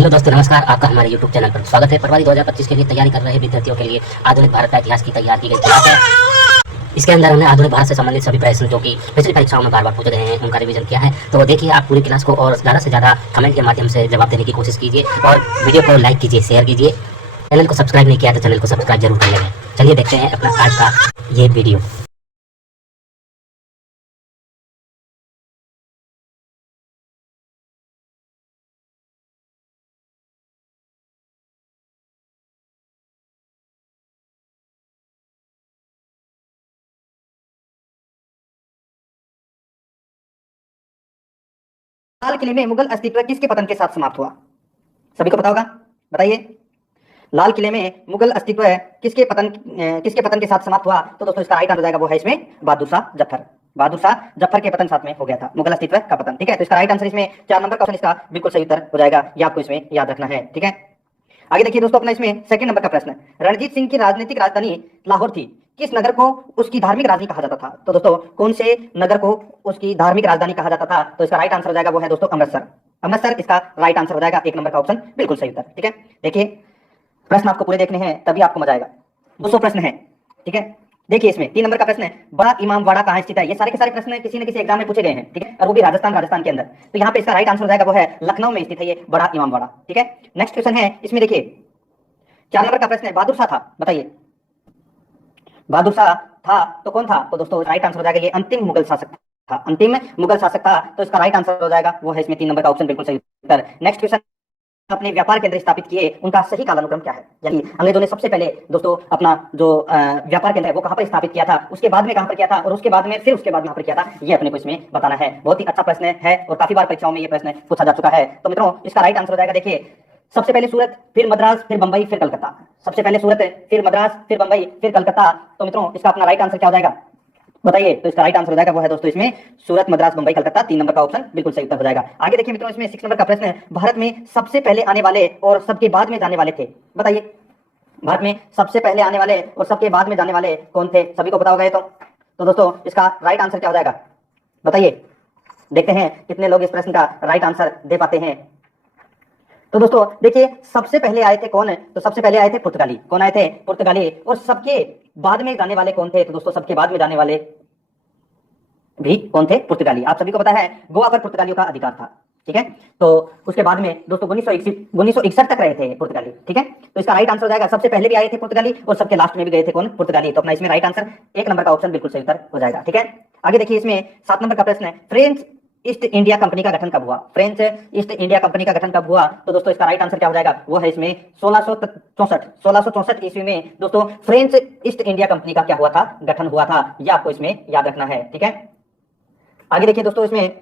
Hello दोस्तों, नमस्कार। आपका हमारे YouTube चैनल पर स्वागत है। फरवरी 2025 के लिए तैयारी कर रहे विद्यार्थियों के लिए आधुनिक भारत का इतिहास की तैयार की गई क्लास है। इसके अंदर हमने आधुनिक भारत से संबंधित सभी प्रश्न जो कि पिछली परीक्षाओं में बार बार पूछे गए हैं उनका रिवीजन किया है। तो देखिए, आप पूरी क्लास को और ज़्यादा से ज़्यादा कमेंट के माध्यम से जवाब देने की कोशिश कीजिए और वीडियो को लाइक कीजिए, शेयर कीजिए। चैनल को सब्सक्राइब नहीं किया तो चैनल को सब्सक्राइब जरूर कर लेंगे। चलिए देखते हैं अपना आज का ये वीडियो। लाल किले में मुगल अस्तित्व किसके पतन के साथ समाप्त हुआ? सभी को पता होगा, बताइए। लाल किले में मुगल अस्तित्व किसके पतन के साथ समाप्त हुआ? तो दोस्तों इसका राइट आंसर हो जाएगा वो है इसमें बहादुर शाह जफर। बहादुर शाह जफर के पतन साथ में हो गया था मुगल अस्तित्व का पतन। ठीक है, तो इसका राइट आंसर इसमें 4 नंबर का ऑप्शन इसका बिल्कुल सही उत्तर हो जाएगा। ये आपको इसमें याद रखना है। ठीक है, आगे देखिए दोस्तों, अपना इसमें सेकंड नंबर का प्रश्न, रणजीत सिंह की राजनीतिक राजधानी लाहौर थी, किस नगर को उसकी धार्मिक राजधानी कहा जाता था? तो दोस्तों कौन से नगर को उसकी धार्मिक राजधानी कहा जाता था? तो इसका राइट आंसर हो जाएगा वो है दोस्तों अमृतसर। अमृतसर इसका राइट आंसर हो जाएगा, 1 नंबर का ऑप्शन बिल्कुल सही उत्तर। ठीक है, देखिए प्रश्न आपको पूरे देखने हैं तभी आपको मजा आएगा। 200 प्रश्न है। ठीक है, देखिए इसमें 3 नंबर का प्रश्न है, बड़ा इमामबाड़ा कहाँ स्थित है? ये सारे के सारे प्रश्न किसी न किसी एग्जाम में पूछे गए हैं। ठीक है, और वो भी राजस्थान के अंदर। तो यहाँ पे इसका राइट आंसर हो जाएगा वो है लखनऊ में स्थित है ये बड़ा इमामबाड़ा। ठीक है, नेक्स्ट क्वेश्चन है इसमें, देखिए 4 नंबर का प्रश्न है, बहादुर शाह था, बताइए बहादुर शाह था तो कौन था? तो दोस्तों राइट आंसर हो जाएगा ये अंतिम मुगल शासक था। अंतिम मुगल शासक था, तो इसका राइट आंसर हो जाएगा वो है इसमें 3 नंबर का ऑप्शन बिल्कुल सही उत्तर। नेक्स्ट क्वेश्चन, अपने व्यापार केंद्र स्थापित किए, उनका सही कालानुक्रम क्या है? यानी अंग्रेजों ने सबसे पहले दोस्तों अपना जो व्यापार केंद्र है वो कहां पर स्थापित किया था, उसके बाद में कहां पर किया था, और उसके बाद में फिर उसके बाद में पर किया था, ये अपने को इसमें बताना है। बहुत ही अच्छा प्रश्न है और काफी बार परीक्षाओं में ये प्रश्न पूछा जा चुका है। तो मित्रों इसका राइट आंसर हो जाएगा, देखिए सबसे पहले सूरत, फिर मद्रास, फिर बंबई, फिर कलकत्ता। सबसे पहले सूरत, फिर मद्रास, फिर बंबई, फिर कलकत्ता। तो मित्रों इसका अपना राइट आंसर क्या हो जाएगा, बताइए? तो इसका राइट आंसर हो जाएगा वो है दोस्तों इसमें सूरत, मद्रास, बंबई, कलकत्ता। 3 नंबर का ऑप्शन बिल्कुल सही उत्तर हो जाएगा। आगे देखिए मित्रों, इसमें 6 नंबर का प्रश्न है, भारत में सबसे पहले आने वाले और सबके बाद में जाने वाले थे, बताइए भारत में सबसे पहले आने वाले और सबके बाद में जाने वाले कौन थे? सभी को पता होगा ये तो दोस्तों इसका राइट आंसर क्या हो जाएगा, बताइए? देखते हैं कितने लोग इस प्रश्न का राइट आंसर दे पाते हैं। तो दोस्तों देखिए सबसे पहले आए थे कौन है? तो सबसे पहले आए थे पुर्तगाली। कौन आए थे? पुर्तगाली। और सबके बाद में जाने वाले कौन थे? तो दोस्तों सबके बाद में जाने वाले भी कौन थे? पुर्तगाली। आप सभी को पता है गोवा पर पुर्तगालियों का अधिकार था। ठीक है, तो उसके बाद में दोस्तों 1961 तक रहे थे पुर्तगाली। ठीक है, तो इसका राइट आंसर हो जाएगा सबसे पहले भी आए थे पुर्तगाली और सबके लास्ट में भी गए थे कौन? पुर्तगाली। तो अपना इसमें राइट आंसर 1 नंबर का ऑप्शन बिल्कुल सही उत्तर हो जाएगा। ठीक है, आगे देखिए इसमें 7 नंबर का प्रश्न है, फ्रेंच ईस्ट इंडिया कंपनी का गठन कब हुआ? फ्रेंच ईस्ट इंडिया कंपनी का गठन कब हुआ? तो दोस्तों इसका राइट आंसर क्या हो जाएगा, वो है इसमें 1664 ईस्वी में दोस्तों फ्रेंच ईस्ट इंडिया कंपनी का क्या हुआ था? गठन हुआ था। यह आपको इसमें याद रखना है। ठीक है, आगे देखिए दोस्तों, इसमें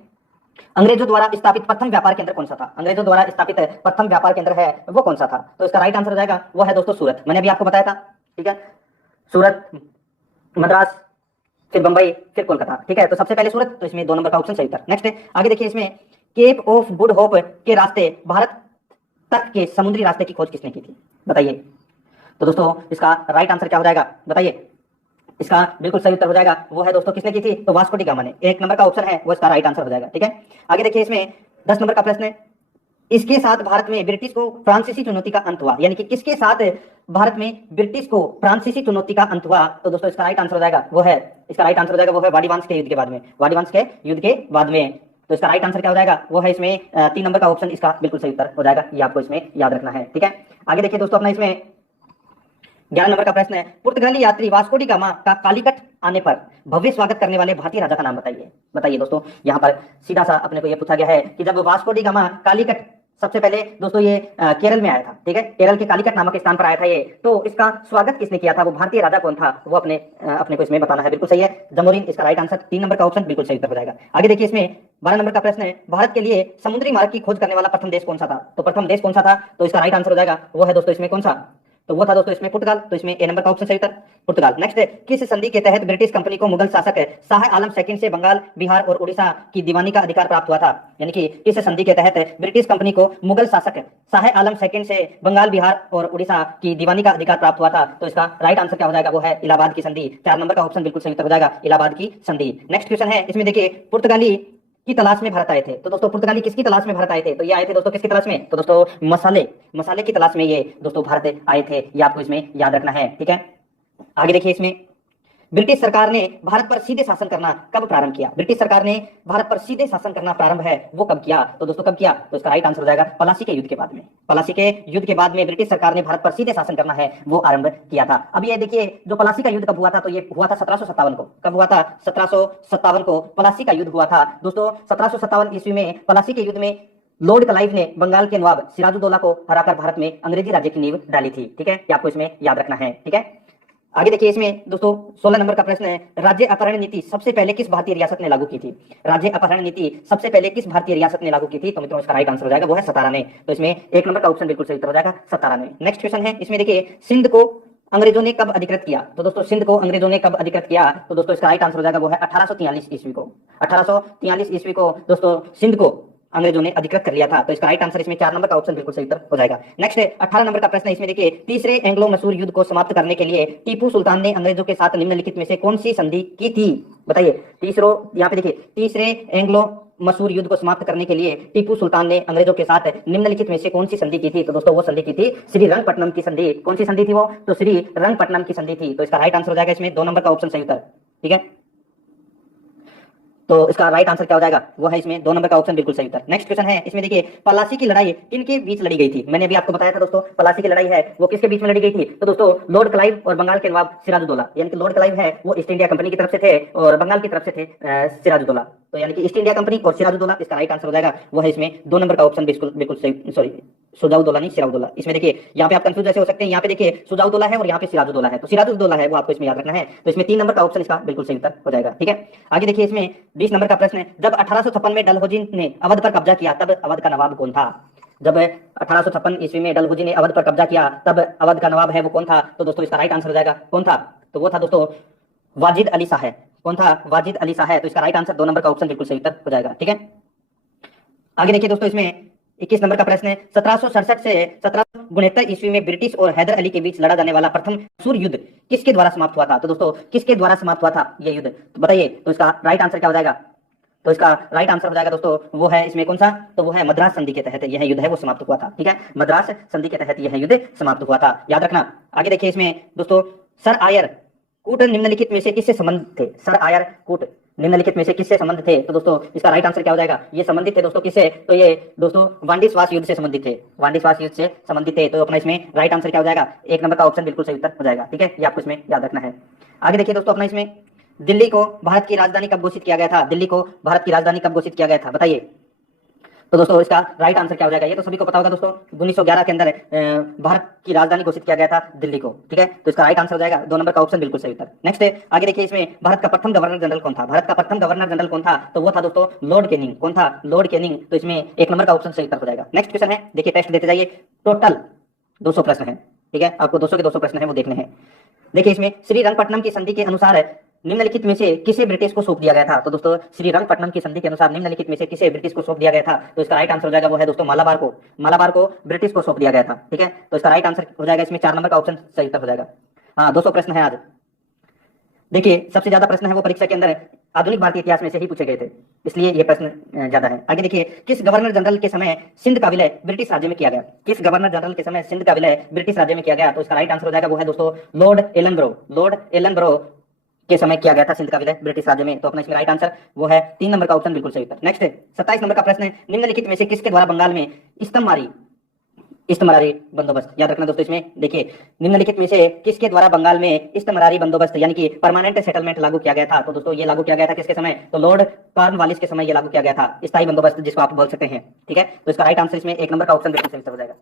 अंग्रेजों द्वारा स्थापित प्रथम व्यापार केंद्र कौन सा था? अंग्रेजों द्वारा स्थापित प्रथम व्यापार केंद्र है वो कौन सा था? तो इसका राइट आंसर हो जाएगा वो है दोस्तों सूरत। मैंने अभी आपको बताया था। ठीक है, सूरत, मद्रास, फिर बंबई, फिर कोलकाता। ठीक है, तो सबसे पहले सूरत, तो इसमें 2 नंबर का ऑप्शन सही उत्तर। नेक्स्ट है, आगे देखिए इसमें केप ऑफ गुड होप के रास्ते भारत तक के समुद्री रास्ते की खोज किसने की थी? बताइए। तो दोस्तों इसका राइट आंसर क्या हो जाएगा, बताइए? इसका बिल्कुल सही उत्तर हो जाएगा वो है दोस्तों किसने की थी? तो वास्को डी गामा ने। 1 नंबर का ऑप्शन है वो इसका राइट आंसर हो जाएगा। ठीक है, आगे देखिए इसमें 10 नंबर का प्रश्न है, इसके साथ भारत में ब्रिटिश को फ्रांसीसी चुनौती का अंत हुआ, यानी कि किसके साथ भारत में ब्रिटिश को फ्रांसीसी चुनौती का अंत हुआ? तो दोस्तों इसका राइट आंसर हो जाएगा वो है, इसका राइट आंसर हो जाएगा वो है वाडीवांश के युद्ध के बाद में। वाडीवांश के युद्ध के बाद में। तो इसका राइट आंसर क्या हो जाएगा, वो है इसमें 3 नंबर का ऑप्शन इसका बिल्कुल सही उत्तर हो जाएगा। ये आपको इसमें याद रखना है। ठीक है, आगे देखिए दोस्तों, अपना इसमें 11 नंबर का प्रश्न है, पुर्तगाली यात्री वास्को डी गामा का कालीकट आने पर भव्य स्वागत करने वाले भारतीय राजा का नाम बताइए। बताइए दोस्तों, यहाँ पर सीधा सा अपने को यह पूछा गया है कि जब वास्को डी गामा कालीकट सबसे पहले दोस्तों ये केरल में आया था। ठीक है, केरल के कालीकट नामक स्थान पर आया था ये, तो इसका स्वागत किसने किया था? वो भारतीय राजा कौन था? वो अपने को इसमें बताना है। बिल्कुल सही है, जमोरिन। इसका राइट आंसर 3 नंबर का ऑप्शन बिल्कुल सही उत्तर हो जाएगा। आगे देखिए इसमें 12 नंबर का प्रश्न है, भारत के लिए समुद्री मार्ग की खोज करने वाला प्रथम देश कौन सा था? तो प्रथम देश कौन सा था? तो इसका राइट आंसर हो जाएगा वो है दोस्तों इसमें कौन सा? तो वो था दोस्तों इसमें पुर्तगाल। तो इसमें ए नंबर का ऑप्शन सही उत्तर पुर्तगाल। नेक्स्ट है, किस संधि के तहत ब्रिटिश कंपनी को मुगल शासक शाह आलम सेकंड से बंगाल, बिहार और उड़ीसा की दीवानी का अधिकार प्राप्त हुआ था? यानी कि किस संधि के तहत ब्रिटिश कंपनी को मुगल शासक शाह आलम सेकंड से बंगाल, बिहार और उड़ीसा की दीवानी का अधिकार प्राप्त हुआ था? तो इसका राइट आंसर क्या हो जाएगा, वो है इलाहाबाद की संधि। 4 नंबर का ऑप्शन बिल्कुल सही उत्तर हो जाएगा, इलाहाबाद की संधि। नेक्स्ट क्वेश्चन है इसमें, देखिए पुर्तगाली की तलाश में भारत आए थे? तो दोस्तों पुर्तगाली किसकी तलाश में भारत आए थे? तो ये आए थे दोस्तों किसकी तलाश में? तो दोस्तों मसाले की तलाश में ये दोस्तों भारत आए थे। ये आपको इसमें याद रखना है, ठीक है। आगे देखिए, इसमें ब्रिटिश सरकार ने भारत पर सीधे शासन करना कब प्रारंभ किया? ब्रिटिश सरकार ने भारत पर सीधे शासन करना प्रारंभ है वो कब किया? तो दोस्तों कब किया? तो इसका राइट आंसर हो जाएगा पलासी के युद्ध के बाद में। पलासी के युद्ध के बाद में ब्रिटिश सरकार ने भारत पर सीधे शासन करना है वो आरंभ किया था। अब ये देखिए, जो पलासी का युद्ध कब हुआ था? तो ये हुआ था 1757 को। कब हुआ था? 1757 को पलासी का युद्ध हुआ था। दोस्तों 1757 ईस्वी में पलासी के युद्ध में लॉर्ड क्लाइव ने बंगाल के नवाब सिराजुद्दौला को हराकर भारत में अंग्रेजी राज्य की नींव डाली थी, ठीक है। ये आपको इसमें याद रखना है, ठीक है। आगे देखिए, इसमें दोस्तों 16 नंबर का प्रश्न है, राज्य अपहरण नीति सबसे पहले किस भारतीय रियासत ने लागू की थी? राज्य अपहरण नीति सबसे पहले किस भारतीय रियासत ने लागू की थी? तो मित्रों इसका राइट आंसर हो जाएगा वो है सतारा ने। तो इसमें 1 नंबर का ऑप्शन बिल्कुल सही उत्तर हो जाएगा, सतारा ने। नेक्स्ट क्वेश्चन है, इसमें देखिए, सिंध को अंग्रेजों ने कब अधिकृत किया? तो दोस्तों सिंध को अंग्रेजों ने कब अधिकृत किया? तो दोस्तों इसका राइट आंसर हो जाएगा वो है 1843 ईस्वी को। 1843 ईस्वी को दोस्तों सिंध को अंग्रेजों ने अधिकृत कर लिया था। तो इसका राइट आंसर इसमें 4 नंबर का ऑप्शन बिल्कुल सही उत्तर हो जाएगा। नेक्स्ट है 18 नंबर का प्रश्न है, इसमें देखिए, तीसरे एंग्लो मसूर युद्ध को समाप्त करने के लिए टीपू सुल्तान ने अंग्रेजों के साथ निम्नलिखित में से कौन सी संधि की थी? बताइए। यहाँ पे देखिए, तीसरे एंग्लो मसूर युद्ध को समाप्त करने के लिए टीपू सुल्तान ने अंग्रेजों के साथ निम्नलिखित में से कौन सी संधि की थी? तो दोस्तों वो संधि की थी श्री रंगपट्टनम की संधि। कौन सी संधि थी वो? तो श्री रंगपट्टनम की संधि थी। तो इसका राइट आंसर हो जाएगा इसमें 2 नंबर का ऑप्शन सही उत्तर, ठीक है। तो इसका राइट आंसर क्या हो जाएगा? वो है इसमें 2 नंबर का ऑप्शन बिल्कुल सही उत्तर। नेक्स्ट क्वेश्चन है, इसमें देखिए, पलासी की लड़ाई किनके बीच लड़ी गई थी? मैंने अभी आपको बताया था दोस्तों, पलासी की लड़ाई है वो किसके बीच में लड़ी गई थी? तो दोस्तों लॉर्ड क्लाइव और बंगाल के नवाब सिराजुद्दौला। यानी कि लॉर्ड क्लाइव है वो ईस्ट इंडिया कंपनी की तरफ से थे और बंगाल की तरफ से थे सिराजुद्दौला। तो यानी कि ईस्ट इंडिया कंपनी और सिराजुद्दौला, इसका राइट आंसर हो जाएगा वो है इसमें 2 नंबर का ऑप्शन बिल्कुल सही, सॉरी सुजाउद्दौला नहीं सिराजुद्दौला। इसमें देखिए, यहाँ पे आप कंफ्यूज ऐसे हो सकते हैं, यहाँ पे देखिए सुजाउद्दौला है और यहाँ पे सिराजुद्दौला है। तो सिराजुद्दौला है वो आपको इसमें याद रखना है। तो इसमें 3 नंबर का ऑप्शन इसका बिल्कुल सही उत्तर हो जाएगा, ठीक है। आगे देखिए, इसमें 20 नंबर का प्रश्न है, जब 1856 में डलहौजी ने अवध पर कब्जा किया तब अवध का नवाब कौन था? जब 1856 ईस्वी में डलहौजी ने अवध पर कब्जा किया तब अवध का नवाब है वो कौन था? तो दोस्तों इसका राइट आंसर हो जाएगा कौन था? तो वो था दोस्तों वाजिद अली शाह है। कौन था? वाजिद अली शाह है। तो इसका राइट आंसर 2 नंबर का ऑप्शन बिल्कुल सही उत्तर हो जाएगा, ठीक है। आगे देखिए दोस्तों, इसमें 21 नंबर का प्रश्न है, 1767 से 1769 ईस्वी में ब्रिटिश और हैदर अली के बीच लड़ा जाने वाला प्रथम मसूर युद्ध किसके द्वारा समाप्त हुआ था? तो दोस्तों किसके द्वारा समाप्त हुआ था ये युद्ध? तो बताइए। तो इसका राइट आंसर क्या हो जाएगा? तो इसका राइट आंसर हो जाएगा दोस्तों वो है इसमें कौन सा? तो वो है मद्रास संधि के तहत यह युद्ध है वो समाप्त हुआ था, ठीक है। मद्रास संधि के तहत यह युद्ध समाप्त हुआ था, याद रखना। आगे देखिए, इसमें दोस्तों सर आयर कूट निम्नलिखित में से किससे संबंधित थे? सर आयर कूट निम्नलिखित में से किससे संबंधित थे? तो दोस्तों इसका राइट आंसर क्या हो जाएगा? ये संबंधित थे दोस्तों किससे? तो ये दोस्तों वांडीस्वास युद्ध से संबंधित थे। वांडीस्वास युद्ध से संबंधित थे। तो अपना इसमें राइट आंसर क्या हो जाएगा? 1 नंबर का ऑप्शन बिल्कुल सही उत्तर हो जाएगा, ठीक है। ये आपको इसमें याद रखना है। आगे देखिए दोस्तों, अपना इसमें दिल्ली को भारत की राजधानी कब घोषित किया गया था? दिल्ली को भारत की राजधानी कब घोषित किया गया था? बताइए। तो दोस्तों इसका राइट आंसर क्या हो जाएगा? ये तो सभी को पता होगा दोस्तों, 1911 के अंदर भारत की राजधानी घोषित किया गया था दिल्ली को, ठीक है। तो इसका राइट आंसर हो जाएगा 2 नंबर का ऑप्शन बिल्कुल सही उत्तर। नेक्स्ट है, आगे देखिए, इसमें भारत का प्रथम गवर्नर जनरल कौन था? भारत का प्रथम गवर्नर जनरल कौन था? तो वो था दोस्तों लॉर्ड कैनिंग। कौन था? Lord Canning. तो इसमें 1 नंबर का ऑप्शन सही उत्तर हो जाएगा। नेक्स्ट क्वेश्चन है, देखिए टेस्ट देते जाइए, टोटल 200 प्रश्न है, ठीक है। आपको 200 के 200 प्रश्न है वो देखने हैं। देखिए, इसमें श्री रंगपट्टनम की संधि के अनुसार निम्नलिखित में से किसे ब्रिटिश को सौंप दिया गया था? तो दोस्तों श्री रंगपट्टनम की संधि के अनुसार निम्नलिखित में से किसे ब्रिटिश को सौंप दिया गया था? तो इसका राइट आंसर हो जाएगा वो है दोस्तों मालाबार को। मालाबार को ब्रिटिश को सौंप दिया गया था, ठीक है। तो इसका राइट आंसर हो जाएगा इसमें 4 नंबर का ऑप्शन सही उत्तर हो जाएगा। हाँ, 200 प्रश्न है आज। देखिए, सबसे ज्यादा प्रश्न है वो परीक्षा के अंदर आधुनिक भारतीय इतिहास में से ही पूछे गए थे, इसलिए ये प्रश्न ज्यादा है। आगे देखिए, किस गवर्नर जनरल के समय सिंध का विलय ब्रिटिश राज्य में किया गया? किस गवर्नर जनरल के समय सिंध का विलय ब्रिटिश राज्य में किया गया? तो इसका राइट आंसर हो जाएगा वो है दोस्तों लॉर्ड एलनब्रो। लॉर्ड एलनब्रो के समय किया गया था सिंध का विलय ब्रिटिश राज्य में। तो अपना इसमें राइट आंसर वो है 3 नंबर का ऑप्शन बिल्कुल सही उत्तर। नेक्स्ट 27 नंबर का प्रश्न है, निम्नलिखित में से किसके द्वारा बंगाल में इस्तमरारी बंदोबस्त, याद रखना दोस्तों। इसमें देखिए, निम्नलिखित में से किसके द्वारा बंगाल में इस्तमरारी बंदोबस्त यानी कि परमानेंट सेटलमेंट लागू किया गया था? तो दोस्तों ये लागू किया गया था किसके समय? तो लॉर्ड कॉर्नवालिस के समय ये लागू किया गया था, स्थायी बंदोबस्त जिसको आप बोल सकते हैं, ठीक है। तो इसका राइट आंसर इसमें 1 नंबर का ऑप्शन बिल्कुल सही हो जाएगा।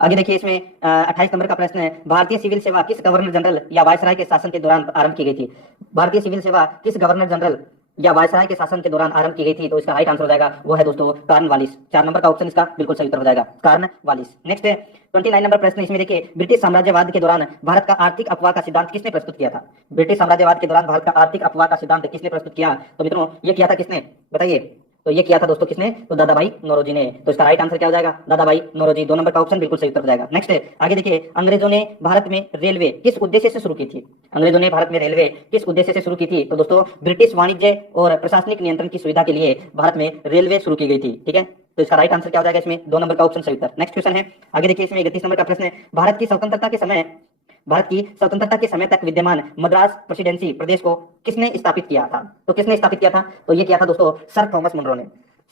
आगे देखिए, इसमें 28 नंबर का प्रश्न है, भारतीय सिविल सेवा किस गवर्नर जनरल या वायसराय के शासन के दौरान आरंभ की गई थी? भारतीय सिविल सेवा किस गवर्नर जनरल या वायसराय के शासन के दौरान आरंभ की गई थी? तो इसका राइट आंसर हो जाएगा वो है दोस्तों कॉर्नवालिस। 4 नंबर का ऑप्शन इसका बिल्कुल सही उत्तर हो जाएगा, कॉर्नवालिस। नेक्स्ट है 29 नंबर प्रश्न, इसमें देखिए, ब्रिटिश साम्राज्यवाद के दौरान भारत का आर्थिक अपवाह का सिद्धांत किसने प्रस्तुत किया था? ब्रिटिश साम्राज्यवाद के दौरान भारत का आर्थिक अपवाह का सिद्धांत किसने प्रस्तुत किया? तो मित्रों ये किया था किसने? बताइए। तो ये किया था दोस्तों किसने, तो दादा भाई नौरोजी ने। तो इसका राइट आंसर क्या हो जाएगा, दादा भाई नौरोजी। 2 नंबर का ऑप्शन बिल्कुल सही उत्तर हो जाएगा। नेक्स्ट आगे देखिए, अंग्रेजों ने भारत में रेलवे किस उद्देश्य से शुरू की थी। अंग्रेजों ने भारत में रेलवे किस उद्देश्य से शुरू की थी, तो दोस्तों ब्रिटिश वाणिज्य और प्रशासनिक नियंत्रण की सुविधा के लिए भारत में रेलवे शुरू की गई थी। ठीक है, तो इसका राइट आंसर क्या हो जाएगा इसमें, 2 नंबर का ऑप्शन सही उत्तर। नेक्स्ट क्वेश्चन है, आगे देखिए इसमें 31 नंबर का प्रश्न है, भारत की स्वतंत्रता के समय तक विद्यमान मद्रास प्रेसिडेंसी प्रदेश को किसने स्थापित किया था। तो किसने स्थापित किया था, तो ये किया था दोस्तों सर थॉमस मुनरो ने।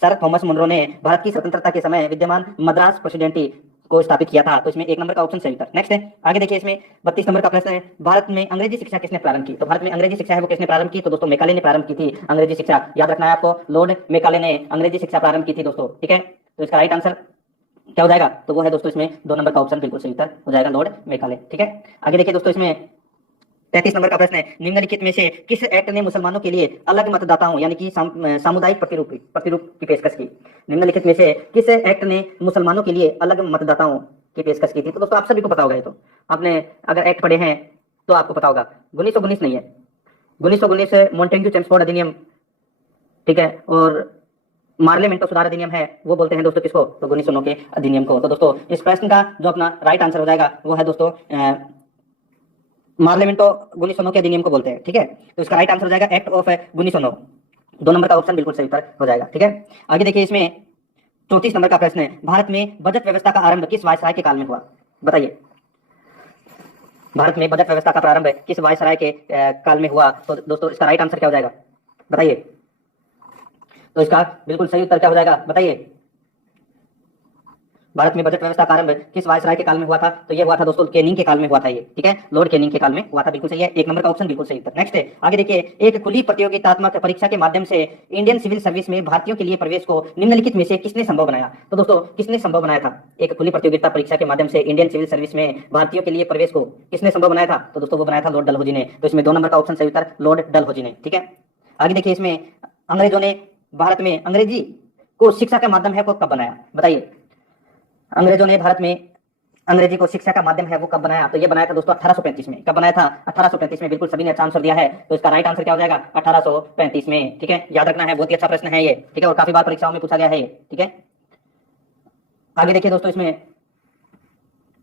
सर थॉमस मुनरो ने भारत की स्वतंत्रता के समय विद्यमान मद्रास प्रेसिडेंसी को स्थापित किया था। तो इसमें 1 नंबर का ऑप्शन सही उत्तर। नेक्स्ट है, आगे देखिए इसमें 32 नंबर का प्रश्न है, भारत में अंग्रेजी शिक्षा किसने प्रारंभ की। तो भारत में अंग्रेजी शिक्षा है वो किसने प्रारंभ की, तो दोस्तों मेकाले ने प्रारंभ की थी अंग्रेजी शिक्षा। याद रखना है आपको, लॉर्ड मेकाले ने अंग्रेजी शिक्षा प्रारंभ की थी दोस्तों। ठीक है, तो इसका राइट आंसर क्या हो जाएगा, तो वो है दोस्तों इसमें 2 नंबर का ऑप्शन बिल्कुल सही उत्तर हो जाएगा, लॉर्ड मेकाले। ठीक है, आगे देखिए दोस्तों इसमें 33 नंबर का प्रश्न है, निम्नलिखित में से किस एक्ट ने मुसलमानों के लिए अलग मतदाताओं यानी कि सामुदायिक प्रतिरूप की पेशकश की। निम्नलिखित में से किस एक्ट ने मुसलमानों के लिए अलग मतदाताओं की पेशकश की थी। तो दोस्तों आप सभी को पता होगा, ये तो आपने अगर एक्ट पढ़े हैं तो आपको पता होगा। 1919 नहीं है, 1919 मॉन्टेग्यू चेम्सफोर्ड अधिनियम, ठीक है, और मार्लेमेंटो सुधार अधिनियम है, वो बोलते हैं दोस्तों किसको, तो 1909 के अधिनियम को। तो दोस्तों इस प्रश्न का जो अपना राइट आंसर हो जाएगा वो है दोस्तों मार्लेमेंटो 1909 के अधिनियम को बोलते हैं। ठीक है, तो इसका राइट आंसर हो जाएगा एक्ट ऑफ 1909। 2 नंबर का ऑप्शन बिल्कुल सही उत्तर हो जाएगा। ठीक है, आगे देखिए इसमें 34 नंबर का प्रश्न है, भारत में बजट व्यवस्था का आरंभ किस वायसराय के काल में हुआ। बताइए, भारत में बजट व्यवस्था का प्रारंभ किस वायसराय के काल में हुआ। तो दोस्तों इसका राइट आंसर क्या हो जाएगा, बताइए। तो इसका बिल्कुल सही उत्तर क्या हो जाएगा, बताइए। भारत में बजट व्यवस्था का आरंभ किस वायसराय के काल में हुआ था, तो ये हुआ था दोस्तों कैनिंग के काल में हुआ था ये। ठीक है, लॉर्ड कैनिंग के काल में हुआ था, बिल्कुल सही है। 1 नंबर का ऑप्शन बिल्कुल सही उत्तर। नेक्स्ट है, आगे देखिए, एक खुली प्रतियोगितात्मक परीक्षा के माध्यम से इंडियन सिविल सर्विस में भारतीयों के लिए प्रवेश को निम्नलिखित में से किसने संभव बनाया। तो दोस्तों किसने संभव बनाया था, एक खुली प्रतियोगिता परीक्षा के माध्यम से इंडियन सिविल सर्विस में भारतीयों के लिए प्रवेश को किसने संभव बनाया था, तो दोस्तों वो बनाया था लॉर्ड डलहौजी ने। तो इसमें 2 नंबर का ऑप्शन सही उत्तर, लॉर्ड डलहौजी ने। ठीक है, आगे देखिए इसमें अंग्रेजों ने भारत में अंग्रेजी को शिक्षा का माध्यम है वो कब बनाया, बताइए। अंग्रेजों ने भारत में अंग्रेजी को शिक्षा का माध्यम है वो कब बनाया, तो ये बनाया था दोस्तों 1835 में। कब बनाया था, 1835 में। बिल्कुल सभी ने अच्छा आंसर दिया है, तो इसका राइट आंसर क्या हो जाएगा, 1835 में। ठीक है, याद रखना है, बहुत ही अच्छा प्रश्न है ये। ठीक है, और काफी बार परीक्षाओं में पूछा गया है ये। ठीक है, आगे देखिए दोस्तों इसमें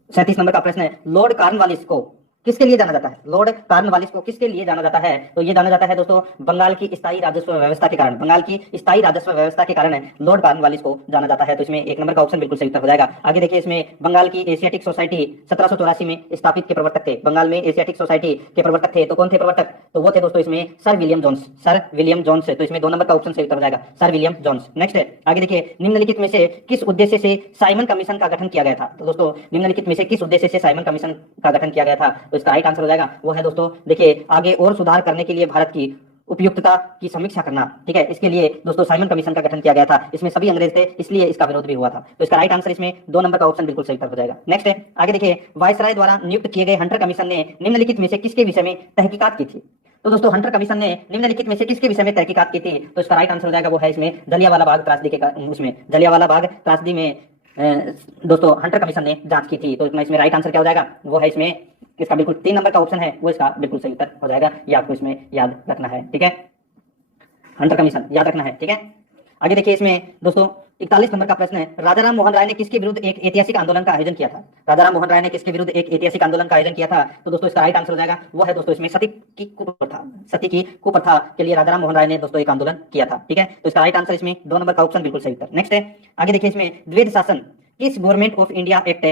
37 नंबर का प्रश्न है, लॉर्ड कॉर्नवालिस को किसके लिए जाना जाता है। लॉर्ड कॉर्नवालिस को किसके लिए जाना जाता है, तो ये जाना जाता है दोस्तों बंगाल की स्थायी राजस्व व्यवस्था के कारण। बंगाल की स्थायी राजस्व व्यवस्था के कारण लॉर्ड कॉर्नवालिस को जाना जाता है। तो इसमें 1 नंबर का ऑप्शन बिल्कुल सही उत्तर हो जाएगा। आगे देखिए इसमें बंगाल की एशियाटिक सोसाइटी 1784 में स्थापित के प्रवर्तक थे। बंगाल में एशियाटिक सोसाइटी के प्रवर्तक थे, तो कौन थे प्रवर्तक, तो वो थे दोस्तों इसमें sir William Jones. Sir William Jones, तो इसमें 2 नंबर का ऑप्शन सही उत्तर हो जाएगा, सर विलियम जोन्स। नेक्स्ट है, आगे देखिए, निम्नलिखित में से किस उद्देश्य से साइमन कमीशन का गठन किया गया था। तो दोस्तों निम्नलिखित में से किस उद्देश्य से साइमन कमीशन का गठन किया गया था, तो इसका राइट आंसर हो जाएगा वो है दोस्तों, देखिए, आगे और सुधार करने के लिए भारत की उपयुक्तता की समीक्षा करना। ठीक है, इसके लिए दोस्तों साइमन कमीशन का गठन किया गया था। इसमें सभी अंग्रेज थे, इसलिए इसका विरोध भी हुआ था। तो इसका राइट आंसर इसमें 2 नंबर का ऑप्शन बिल्कुल सही उत्तर हो जाएगा। नेक्स्ट है, आगे देखिए, वायसराय द्वारा नियुक्त किए गए हंटर कमीशन ने निम्नलिखित में से किसके विषय में तहकीकात की थी। तो दोस्तों हंटर कमीशन ने निम्नलिखित में से किसके विषय में तहकीकात की थी, तो इसका राइट आंसर हो जाएगा वो है इसमें जलियांवाला बाग त्रासदी के उसमें जलियांवाला बाग त्रासदी में दोस्तों हंटर कमीशन ने जांच की थी। तो इसमें राइट आंसर क्या हो जाएगा, वो है इसमें इसका बिल्कुल 3 नंबर का ऑप्शन है वो इसका बिल्कुल सही उत्तर हो जाएगा। ये आपको इसमें याद रखना है। ठीक है, हंटर कमीशन याद रखना है। ठीक है, आगे देखिए इसमें दोस्तों 41 नंबर का प्रश्न है, राजाराम मोहन राय ने किसके विरुद्ध एक ऐतिहासिक आंदोलन का आयोजन किया था। राजाराम मोहन राय ने किसके विरुद्ध एक ऐतिहासिक आंदोलन का आयोजन किया था, तो दोस्तों इसका राइट आंसर हो जाएगा वो है दोस्तों इसमें सती की कुप्रथा के लिए राजाराम मोहन राय ने दोस्तों एक आंदोलन किया था। ठीक है, तो इसका राइट आंसर इसमें 2 नंबर का ऑप्शन बिल्कुल सही उत्तर। नेक्स्ट है, आगे देखिए इसमें द्वैध शासन किस गवर्नमेंट ऑफ इंडिया एक्ट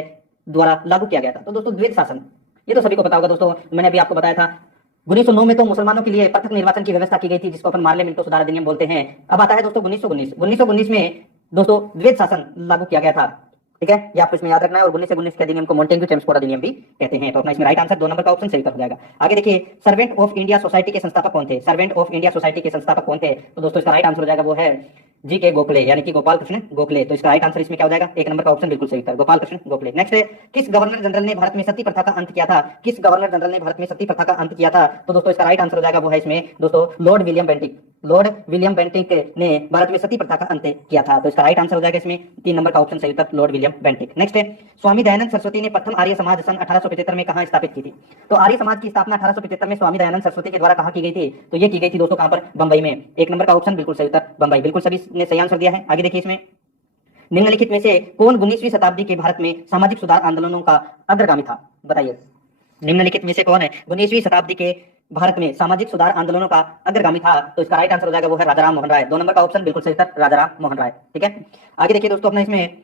द्वारा लागू किया गया था। तो दोस्तों द्वैध शासन ये तो सभी को पता होगा दोस्तों, मैंने अभी आपको बताया था 1909 में तो मुसलमानों के लिए पृथक निर्वाचन की व्यवस्था की गई थी, जिसको अपन मार्लेमेंटो सुधार अधिनियम बोलते हैं। अब आता है दोस्तों 1919 में दोस्तों द्वैध शासन लागू किया गया था। ठीक है, ये आपको इसमें याद रखना है, और 1919 के अधिनियम को मॉन्टेग्यू चेम्सफोर्ड अधिनियम भी कहते हैं। तो अपना इसमें राइट आंसर 2 नंबर का ऑप्शन सही उत्तर हो जाएगा। आगे देखिए, सर्वेंट ऑफ इंडिया सोसाइटी के संस्थापक कौन थे। सर्वेंट ऑफ इंडिया सोसाइटी के संस्थापक कौन थे, तो दोस्तों इसका राइट आंसर हो जाएगा वो है जी.के. गोखले यानी कि गोपाल कृष्ण गोखले। तो इसका राइट आंसर इसमें क्या हो जाएगा, 1 नंबर का ऑप्शन बिल्कुल सही उत्तर, गोपाल कृष्ण गोखले। नेक्स्ट है, किस गवर्नर जनरल ने भारत में सती प्रथा का अंत किया था। किस गवर्नर जनरल ने भारत में सती प्रथा का अंत किया था, तो दोस्तों इसका राइट आंसर हो जाएगा वो है इसमें दोस्तों Lord William Bentinck. Lord William Bentinck ने भारत में सती प्रथा का अंत किया था। तो इसका राइट आंसर हो जाएगा इसमें 3 नंबर का ऑप्शन सही उत्तर, लॉर्ड विलियम बेंटिक। नेक्स्ट है, स्वामी दयानंद सरस्वती ने प्रथम आर्य समाज सन 1875 में कहां स्थापित की थी? तो आर्य समाज की स्थापना 1875 में स्वामी दयानंद सरस्वती के द्वारा कहां की गई थी? तो ये की गई थी दोस्तों कहां पर? बंबई में। एक नंबर का ऑप्शन बिल्कुल सही उत्तर बंबई। बिल्कुल सभी ने सही आंसर दिया है। आगे देखिए, इसमें निम्नलिखित में से कौन 19वीं शताब्दी के भारत में सामाजिक सुधार आंदोलनों का अग्रगामी था? बताइए, निम्नलिखित में से कौन है 19वीं शताब्दी के भारत में सामाजिक सुधार आंदोलनों का अग्रगामी था? तो इसका राइट आंसर हो जाएगा वो है राजाराम मोहन राय। 2 नंबर का ऑप्शन बिल्कुल सही उत्तर राजाराम मोहन राय। ठीक है, आगे देखिए दोस्तों, अपना इसमें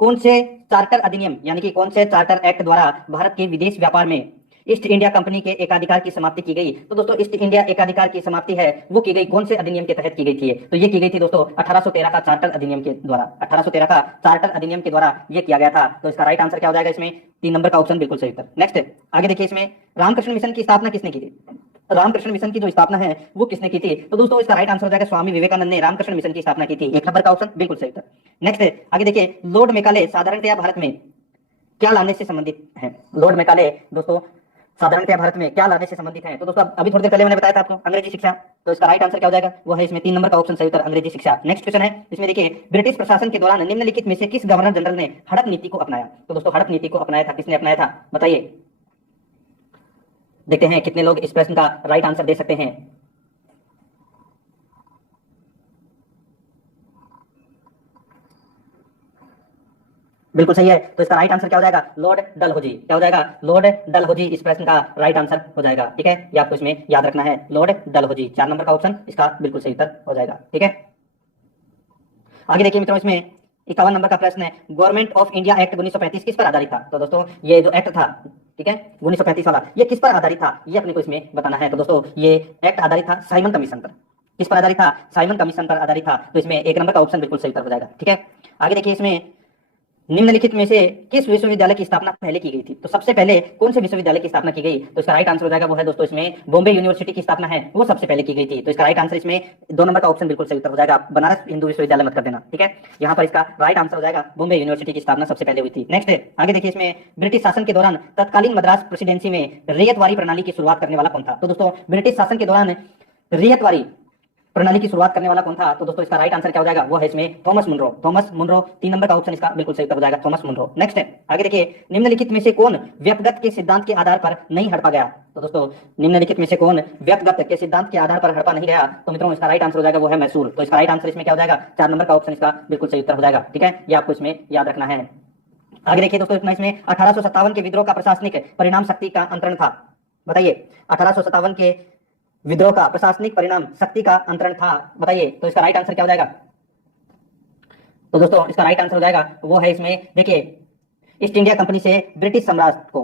कौन से चार्टर अधिनियम यानी कि कौन से चार्टर एक्ट द्वारा भारत के विदेश व्यापार में ईस्ट इंडिया कंपनी के एकाधिकार की समाप्ति की गई? तो दोस्तों ईस्ट इंडिया एकाधिकार की समाप्ति है वो की गई कौन से अधिनियम के तहत की गई थी? तो ये की गई थी दोस्तों 1813 का चार्टर अधिनियम के द्वारा। 1813 का चार्टर अधिनियम के द्वारा ये किया गया था। तो इसका राइट आंसर क्या हो जाएगा इसमें? 3 नंबर का ऑप्शन बिल्कुल सही उत्तर। नेक्स्ट आगे देखिए, इसमें रामकृष्ण मिशन की स्थापना किसने की थी? रामकृष्ण मिशन की जो स्थापना है वो किसने की थी? तो दोस्तों इसका राइट आंसर हो जाएगा स्वामी विवेकानंद ने रामकृष्ण मिशन की स्थापना की थी। 1 नंबर का ऑप्शन बिल्कुल सही उत्तर। नेक्स्ट आगे देखिए, लॉर्ड मेकाले साधारणतया भारत में क्या लाने से संबंधित है? लॉर्ड मेकाले दोस्तों साधारणतया भारत में क्या लाने से संबंधित है? तो दोस्तों अभी थोड़ी देर पहले मैंने बताया था आपको अंग्रेजी शिक्षा। तो इसका राइट आंसर क्या हो जाएगा? वो है इसमें 3 नंबर का ऑप्शन सही उत्तर अंग्रेजी शिक्षा। नेक्स्ट क्वेश्चन है, इसमें देखिए, ब्रिटिश प्रशासन के दौरान निम्नलिखित में से किस गवर्नर जनरल ने हड़प नीति को अपनाया? तो दोस्तों हड़प नीति को अपनाया था, किसने अपनाया था? बताइए, देखते हैं कितने लोग इस प्रश्न का राइट आंसर दे सकते हैं। बिल्कुल सही है। तो इसका राइट आंसर क्या हो जाएगा? लॉर्ड डलहौजी। क्या हो जाएगा? लॉर्ड डलहौजी इस प्रश्न का राइट आंसर हो जाएगा। ठीक है, ये आपको इसमें याद रखना है, लॉर्ड डलहौजी। 4 नंबर का ऑप्शन इसका बिल्कुल सही उत्तर हो जाएगा। ठीक है, आगे देखिए मित्रों, इसमें 51 नंबर का प्रश्न है, गवर्नमेंट ऑफ इंडिया एक्ट 1935 किस पर आधारित था? तो दोस्तों ये जो एक्ट था, ठीक है, 1935 वाला, ये किस पर आधारित था? ये अपने को इसमें बताना है। तो दोस्तों ये एक्ट आधारित था साइमन कमीशन पर। किस पर आधारित था? साइमन कमीशन पर आधारित था। तो इसमें 1 नंबर का ऑप्शन बिल्कुल सही उत्तर हो जाएगा। ठीक है, आगे देखिए, इसमें निम्नलिखित में से किस विश्वविद्यालय की स्थापना पहले की गई थी? तो सबसे पहले कौन से विश्वविद्यालय की स्थापना की गई? तो इसका राइट आंसर हो जाएगा वो है दोस्तों इसमें बॉम्बे यूनिवर्सिटी की स्थापना है वो सबसे पहले की गई थी। तो इसका राइट आंसर इसमें 2 नंबर का ऑप्शन बिल्कुल सही उत्तर हो जाएगा। बनारस हिंदू विश्वविद्यालय मत कर देना। ठीक है, यहाँ पर इसका राइट आंसर हो जाएगा बॉम्बे यूनिवर्सिटी की स्थापना सबसे पहले हुई थी। नेक्स्ट है, आगे देखिए, इसमें ब्रिटिश शासन के दौरान तत्कालीन मद्रास प्रेसिडेंसी में रैयतवारी प्रणाली की शुरुआत करने वाला कौन था? तो दोस्तों ब्रिटिश शासन के दौरान रैयतवारी प्रणाली की शुरुआत करने वाला कौन था? तो दोस्तों इसका राइट आंसर क्या हो जाएगा? वो है इसमें Thomas Munro. Thomas Munro 3 number का ऑप्शन इसका बिल्कुल सही उत्तर हो जाएगा, थॉमस मुनरो। नेक्स्ट है, आगे देखिए, निम्नलिखित में से कौन व्यक्तिगत के सिद्धांत के आधार पर नहीं हड़पा गया? तो दोस्तों निम्नलिखित में से कौन व्यक्तिगत के सिद्धांत के आधार पर हड़पा नहीं गया? तो मित्रों इसका राइट आंसर हो जाएगा वो है मैसूर। तो इसका राइट आंसर इसमें क्या हो जाएगा? 4 नंबर का ऑप्शन इसका बिल्कुल सही उत्तर हो जाएगा। ठीक है, ये आपको इसमें याद रखना है। आगे देखिए दोस्तों, इसमें 1857 के विद्रोह का प्रशासनिक परिणाम शक्ति का अंतरण था। बताइए, 1857 के विद्रोह का प्रशासनिक परिणाम शक्ति का अंतरण था। बताइए, तो इसका राइट आंसर क्या हो जाएगा? तो दोस्तों इसका राइट आंसर हो जाएगा वो है इसमें, देखिए, ईस्ट इंडिया कंपनी से ब्रिटिश सम्राट को।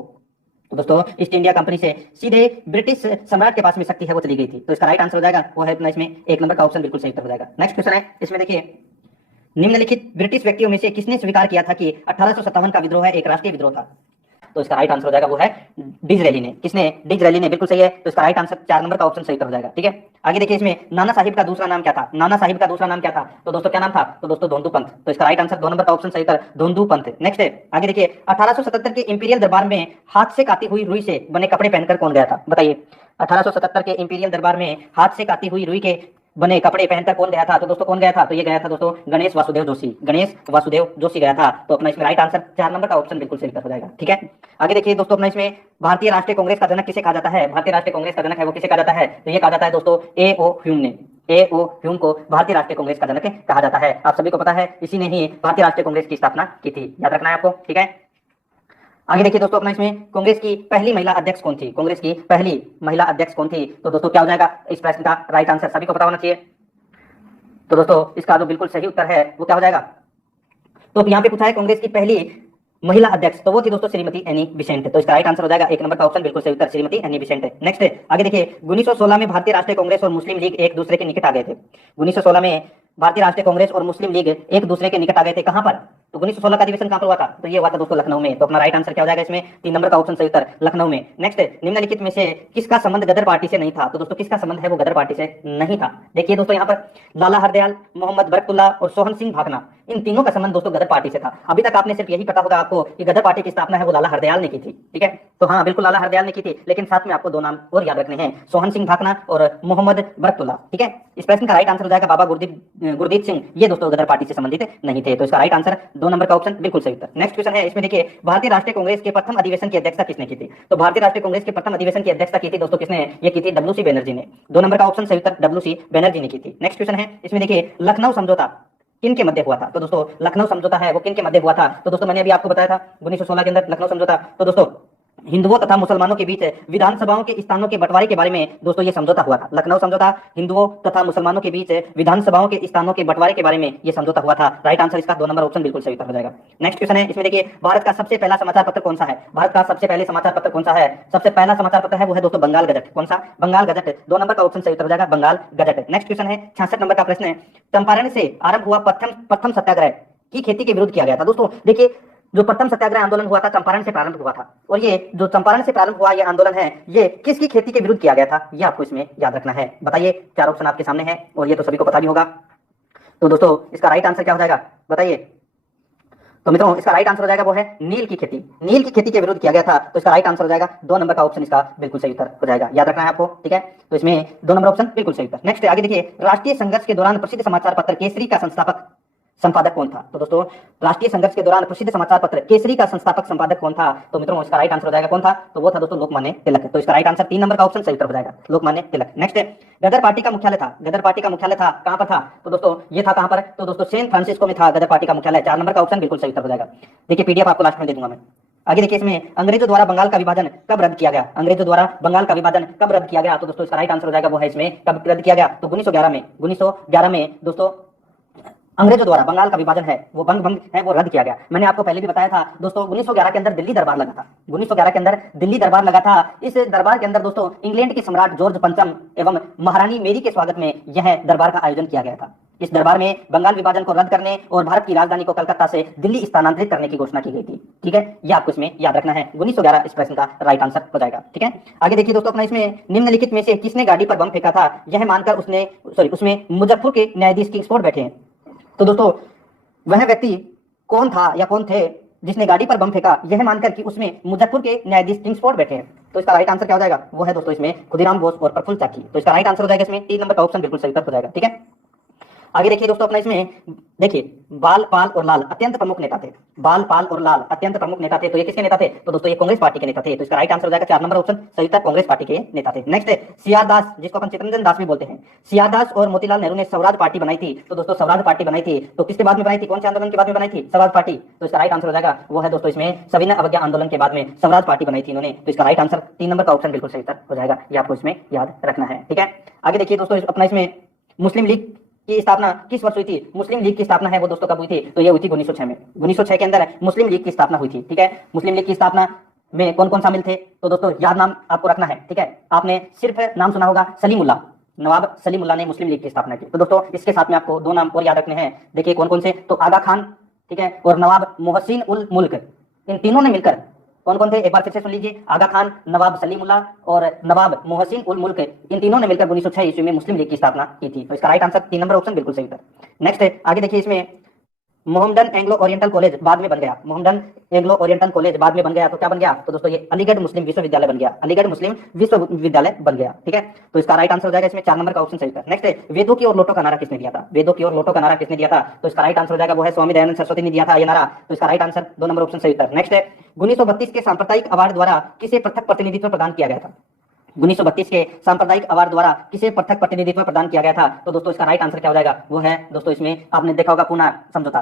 तो दोस्तों ईस्ट इंडिया कंपनी से सीधे ब्रिटिश सम्राट के पास में शक्ति है वो चली गई थी। तो इसका राइट आंसर हो जाएगा वो है अपना इसमें 1 नंबर का ऑप्शन बिल्कुल सही उत्तर हो जाएगा। नेक्स्ट क्वेश्चन है, इसमें देखिए, निम्नलिखित ब्रिटिश व्यक्तियों में से किसने स्वीकार किया था कि 1857 का विद्रोह एक राष्ट्रीय विद्रोह था? तो इसका राइट आंसर हो जाएगा वो है डिसरेली ने। किसने? डिसरेली ने। बिल्कुल सही है। तो इसका राइट आंसर 4 नंबर का ऑप्शन सही उत्तर हो जाएगा। ठीक है, आगे देखिए, इसमें नाना साहिब का दूसरा नाम क्या था? नाना साहिब का दूसरा नाम क्या था? तो दोस्तों क्या नाम था? तो दोस्तों धोंदू पंथ। तो इसका राइट आंसर 2 नंबर का ऑप्शन सही उत्तर धोंदू पंथ। नेक्स्ट है, आगे देखिए, 1877 के इंपीरियल दरबार में हाथ से काती हुई रुई से बने कपड़े पहनकर कौन गया था? बताइए, 1877 के इंपीरियल दरबार में हाथ से काती हुई रुई के बने कपड़े पहनकर कौन गया था? तो दोस्तों कौन गया था? तो ये गया था दोस्तों गणेश वासुदेव जोशी। गणेश वासुदेव जोशी गया था। तो अपना इसमें राइट आंसर 4 नंबर का ऑप्शन बिल्कुल सही हो जाएगा। ठीक है, आगे देखिए दोस्तों, अपना इसमें भारतीय राष्ट्रीय कांग्रेस का जनक किसे कहा जाता है? भारतीय राष्ट्रीय कांग्रेस का जनक है वो किसे कहा जाता है? तो ये कहा जाता है दोस्तों A.O. ह्यूम ने। A.O. ह्यूम को भारतीय राष्ट्रीय कांग्रेस का जनक कहा जाता है। आप सभी को पता है, इसी ने ही भारतीय राष्ट्रीय कांग्रेस की स्थापना की थी। याद रखना है आपको। ठीक है, आगे देखिए दोस्तों, अपना इसमें कांग्रेस की पहली महिला अध्यक्ष कौन थी? कांग्रेस की पहली महिला अध्यक्ष कौन थी? तो दोस्तों क्या हो जाएगा इस प्रश्न का राइट आंसर? सभी को पता होना चाहिए। तो दोस्तों इसका जो बिल्कुल सही उत्तर है वो क्या हो जाएगा? तो यहाँ पे पूछा है कांग्रेस की पहली महिला अध्यक्ष, तो वो थी दोस्तों श्रीमती एनी बेसेंट। तो इसका राइट आंसर हो जाएगा 1 नंबर का ऑप्शन बिल्कुल सही उत्तर श्रीमती एनी बेसेंट। नेक्स्ट आगे देखिए, 1916 में भारतीय राष्ट्रीय कांग्रेस और मुस्लिम लीग एक दूसरे के निकट आ गए थे। 1916 में भारतीय राष्ट्रीय कांग्रेस और मुस्लिम लीग एक दूसरे के निकट आ गए थे। कहां पर? तो 1916 का अधिवेशन कहां पर हुआ था? तो ये हुआ था दोस्तों लखनऊ में। तो अपना राइट आंसर क्या हो जाएगा इसमें? 3 नंबर का ऑप्शन सही उत्तर लखनऊ में। नेक्स्ट, निम्नलिखित में से किसका संबंध गदर पार्टी से नहीं था? तो दोस्तों किसका संबंध है वो गदर पार्टी से नहीं था? देखिए दोस्तों, यहाँ पर लाला हरदयाल, मोहम्मद बरकतुल्लाह और सोहन सिंह भागना, इन तीनों का संबंध दोस्तों गदर पार्टी से था। अभी तक आपने सिर्फ यही पता होगा आपको कि गदर पार्टी की स्थापना है वो लाला हरदयाल ने की थी, ठीक है। तो हाँ बिल्कुल लाला हरदयाल ने की थी, लेकिन साथ में आपको दो नाम और याद रखने हैं, सोहन सिंह भाकना और मोहम्मद बरकतुल्ला, ठीक है। इस प्रश्न का राइट आंसर हो जाएगा बाबा गुरदीप सिंह, ये दोस्तों गदर पार्टी से संबंधित नहीं थे। तो इसका राइट आंसर 2 नंबर का ऑप्शन बिल्कुल सही उत्तर। नेक्स्ट क्वेश्चन है, इसमें देखिए भारतीय राष्ट्रीय कांग्रेस के प्रथम अधिवेशन की अध्यक्षता किसने की थी? तो भारतीय राष्ट्रीय कांग्रेस के प्रथम अधिवेशन की अध्यक्षता की थी दोस्तों किसने? ये की थी डब्ल्यू.सी. बनर्जी ने। 2 नंबर का ऑप्शन सही उत्तर डब्ल्यू.सी. बनर्जी ने की थी। नेक्स्ट क्वेश्चन है, इसमें देखिए लखनऊ समझौता किन के मध्य हुआ था? तो दोस्तों लखनऊ समझौता है वो किन के मध्य हुआ था? तो दोस्तों मैंने अभी आपको बताया था 1916 के अंदर लखनऊ समझौता। तो दोस्तों हिंदुओं तथा मुसलमानों के बीच विधानसभाओं के स्थानों के बंटवारे के बारे में दोस्तों ये समझौता हुआ था। लखनऊ समझौता हिंदुओं तथा मुसलमानों के बीच विधानसभाओं के स्थानों के बंटवारे के बारे में ये समझौता हुआ था। राइट आंसर इसका 2 नंबर ऑप्शन बिल्कुल सही उत्तर हो जाएगा। नेक्स्ट क्वेश्चन है, इसमें देखिए भारत का सबसे पहला समाचार पत्र कौन सा है? भारत का सबसे पहले समाचार पत्र कौन सा है? सबसे पहला समाचार पत्र है वो है दोस्तों बंगाल गजट। कौन सा? बंगाल गजट। 2 नंबर का ऑप्शन सही उत्तर हो जाएगा बंगाल गजट। नेक्स्ट क्वेश्चन है 66 नंबर का प्रश्न है, चंपारण से आरंभ हुआ प्रथम सत्याग्रह की खेती के विरुद्ध किया गया था। दोस्तों देखिए जो प्रथम सत्याग्रह आंदोलन हुआ था चंपारण से प्रारंभ हुआ था, और ये जो चंपारण से प्रारंभ हुआ ये आंदोलन है ये किसकी खेती के विरुद्ध किया गया था? ये आपको इसमें याद रखना है। बताइए, 4 ऑप्शन आपके सामने हैं और ये तो सभी को पता भी होगा। तो दोस्तों इसका राइट आंसर क्या हो जाएगा बताइए? तो मित्रों इसका राइट आंसर हो जाएगा वो है नील की खेती। नील की खेती के विरुद्ध किया गया था, तो इसका राइट आंसर हो जाएगा 2 नंबर का ऑप्शन इसका बिल्कुल सही उत्तर हो जाएगा। याद रखना है आपको, ठीक है। तो इसमें 2 नंबर ऑप्शन बिल्कुल सही उत्तर। नेक्स्ट आगे देखिए, राष्ट्रीय संघर्ष के दौरान प्रसिद्ध समाचार पत्र केसरी का संपादक कौन था? तो दोस्तों राष्ट्रीय संघर्ष के दौरान प्रसिद्ध समाचार पत्र केसरी का संस्थापक संपादक कौन था? तो मित्रों इसका राइट आंसर हो जाएगा कौन था? तो वो था दोस्तों लोकमान्य तिलक। तो इसका राइट आंसर 3 नंबर का ऑप्शन सही उत्तर हो जाएगा लोकमान्य तिलक। नेक्स्ट गदर पार्टी का मुख्यालय था। गदर पार्टी का मुख्यालय था कहां पर था? तो दोस्तों ये था कहां पर? तो दोस्तों सैन फ्रांसिस्को में था गदर पार्टी का मुख्यालय। 4 नंबर का ऑप्शन बिल्कुल सही उत्तर हो जाएगा। देखिए पीडीएफ आपको लास्ट में दे दूंगा मैं। आगे देखिए, इसमें अंग्रेजों द्वारा बंगाल का विभाजन कब रद्द किया गया? अंग्रेजों द्वारा बंगाल का विभाजन कब रद्द किया गया? तो दोस्तों इसका राइट आंसर हो जाएगा वो है इसमें कब रद्द किया गया? तो 1911 में। 1911 में दोस्तों अंग्रेजों द्वारा बंगाल का विभाजन है वो भंग है वो रद्द किया गया। मैंने आपको पहले भी बताया था दोस्तों 1911 के अंदर दिल्ली दरबार लगा था। 1911 के अंदर दिल्ली दरबार लगा था। इस दरबार के अंदर दोस्तों इंग्लैंड के सम्राट जॉर्ज पंचम एवं महारानी मेरी के स्वागत में यह दरबार का आयोजन किया गया था। इस दरबार में बंगाल विभाजन को रद्द करने और भारत की राजधानी को कलकत्ता से दिल्ली स्थानांतरित करने की घोषणा की गई थी, ठीक है। ये आपको इसमें याद रखना है। 1911 इस प्रश्न का राइट आंसर हो जाएगा, ठीक है। आगे देखिए दोस्तों, अपना इसमें निम्नलिखित में से किसने गाड़ी पर बम फेंका था यह मानकर उसमें मुजफ्फरपुर के न्यायाधीश किंग स्पॉट बैठे हैं? तो दोस्तों वह व्यक्ति कौन था या कौन थे जिसने गाड़ी पर बम फेंका यह मानकर कि उसमें मुजफ्फरपुर के न्यायाधीश किंग स्पॉट बैठे हैं? तो इसका राइट आंसर क्या हो जाएगा? वो है दोस्तों इसमें खुदीराम बोस और प्रफुल्ल चाकी। तो इसका राइट आंसर हो जाएगा इसमें 3 नंबर का ऑप्शन बिल्कुल सही उत्तर हो जाएगा, ठीक है। आगे देखिए दोस्तों, अपना इसमें देखिए बाल पाल और लाल अत्यंत प्रमुख नेता थे। बाल पाल और लाल अत्यंत प्रमुख नेता थे, तो ये किसके नेता थे? तो दोस्तों ये कांग्रेस पार्टी के नेता थे। तो इसका राइट आंसर हो जाएगा 4 नंबर ऑप्शन सही उत्तर, कांग्रेस पार्टी के नेता थे। नेक्स्ट है सीआर दास, जिसको अपन चित्तरंजन दास भी बोलते हैं। सीआर दास और मोतीलाल नेहरू ने स्वराज पार्टी बनाई थी। तो दोस्तों स्वराज पार्टी बनाई थी तो किसके बाद में बनाई थी? कौन से आंदोलन के बाद में बनाई थी? स्वराज पार्टी। तो इसका राइट आंसर हो जाएगा वो है दोस्तों इसमें सविनय अवज्ञा आंदोलन के बाद में स्वराज पार्टी बनाई थी इन्होंने। तो इसका राइट आंसर 3 नंबर का ऑप्शन बिल्कुल सही उत्तर हो जाएगा। ये आपको इसमें याद रखना है, ठीक है। आगे देखिए दोस्तों, अपना इसमें मुस्लिम लीग की स्थापना किस वर्ष हुई थी? मुस्लिम लीग की स्थापना है वो दोस्तों कब हुई थी? तो ये हुई थी 1906 में। 1906 के अंदर मुस्लिम लीग की स्थापना हुई थी, ठीक है। मुस्लिम लीग की स्थापना में कौन कौन शामिल थे? तो दोस्तों याद नाम आपको रखना है, ठीक है। आपने सिर्फ नाम सुना होगा सलीमुल्लाह, नवाब सलीमुल्लाह ने मुस्लिम लीग की स्थापना की। तो दोस्तों इसके साथ में आपको 2 नाम और याद रखने हैं। देखिए कौन कौन से? तो आगा खान, ठीक है, और नवाब मोहसिन उल मुल्क, इन तीनों ने मिलकर कौन कौन थे? एक बार फिर से सुन लीजिए, आगा खान, नवाब सलीमुल्लाह और नवाब मोहसिन उल मुल्क, इन तीनों ने मिलकर 1906 ईस्वी में मुस्लिम लीग की स्थापना की थी। तो इसका राइट आंसर 3 नंबर ऑप्शन बिल्कुल सही था। नेक्स्ट है, आगे देखिए, इसमें मोहम्मदन एंग्लो ओरिएंटल कॉलेज बाद में बन गया। मोहम्मदन एंग्लो ओरिएंटल कॉलेज बाद में बन गया तो क्या बन गया? तो दोस्तों ये अलीगढ़ मुस्लिम विश्वविद्यालय बन गया। अलीगढ़ मुस्लिम विश्वविद्यालय बन गया, ठीक है। तो इसका राइट आंसर हो जाएगा इसमें 4 नंबर का ऑप्शन सही था। नेक्स्ट है, वेदों की और लोटो का नारा किसने दिया था? वेदों की और लोटो का नारा किसने दिया था? तो इसका राइट आंसर हो जाएगा वो है स्वामी दयानंद सरस्वती ने दिया था ये नारा। तो इसका राइट आंसर 2 नंबर ऑप्शन सही था। नेक्स्ट है, 1932 के सांप्रदायिक अवार्ड द्वारा किसे पृथक प्रतिनिधित्व प्रदान किया गया था? 1932 के सांप्रदायिक अवार्ड द्वारा किसे पृथक प्रतिनिधित्व प्रदान किया गया था? तो दोस्तों इसका राइट आंसर क्या हो जाएगा? वो है दोस्तों इसमें आपने देखा होगा पूना समझौता,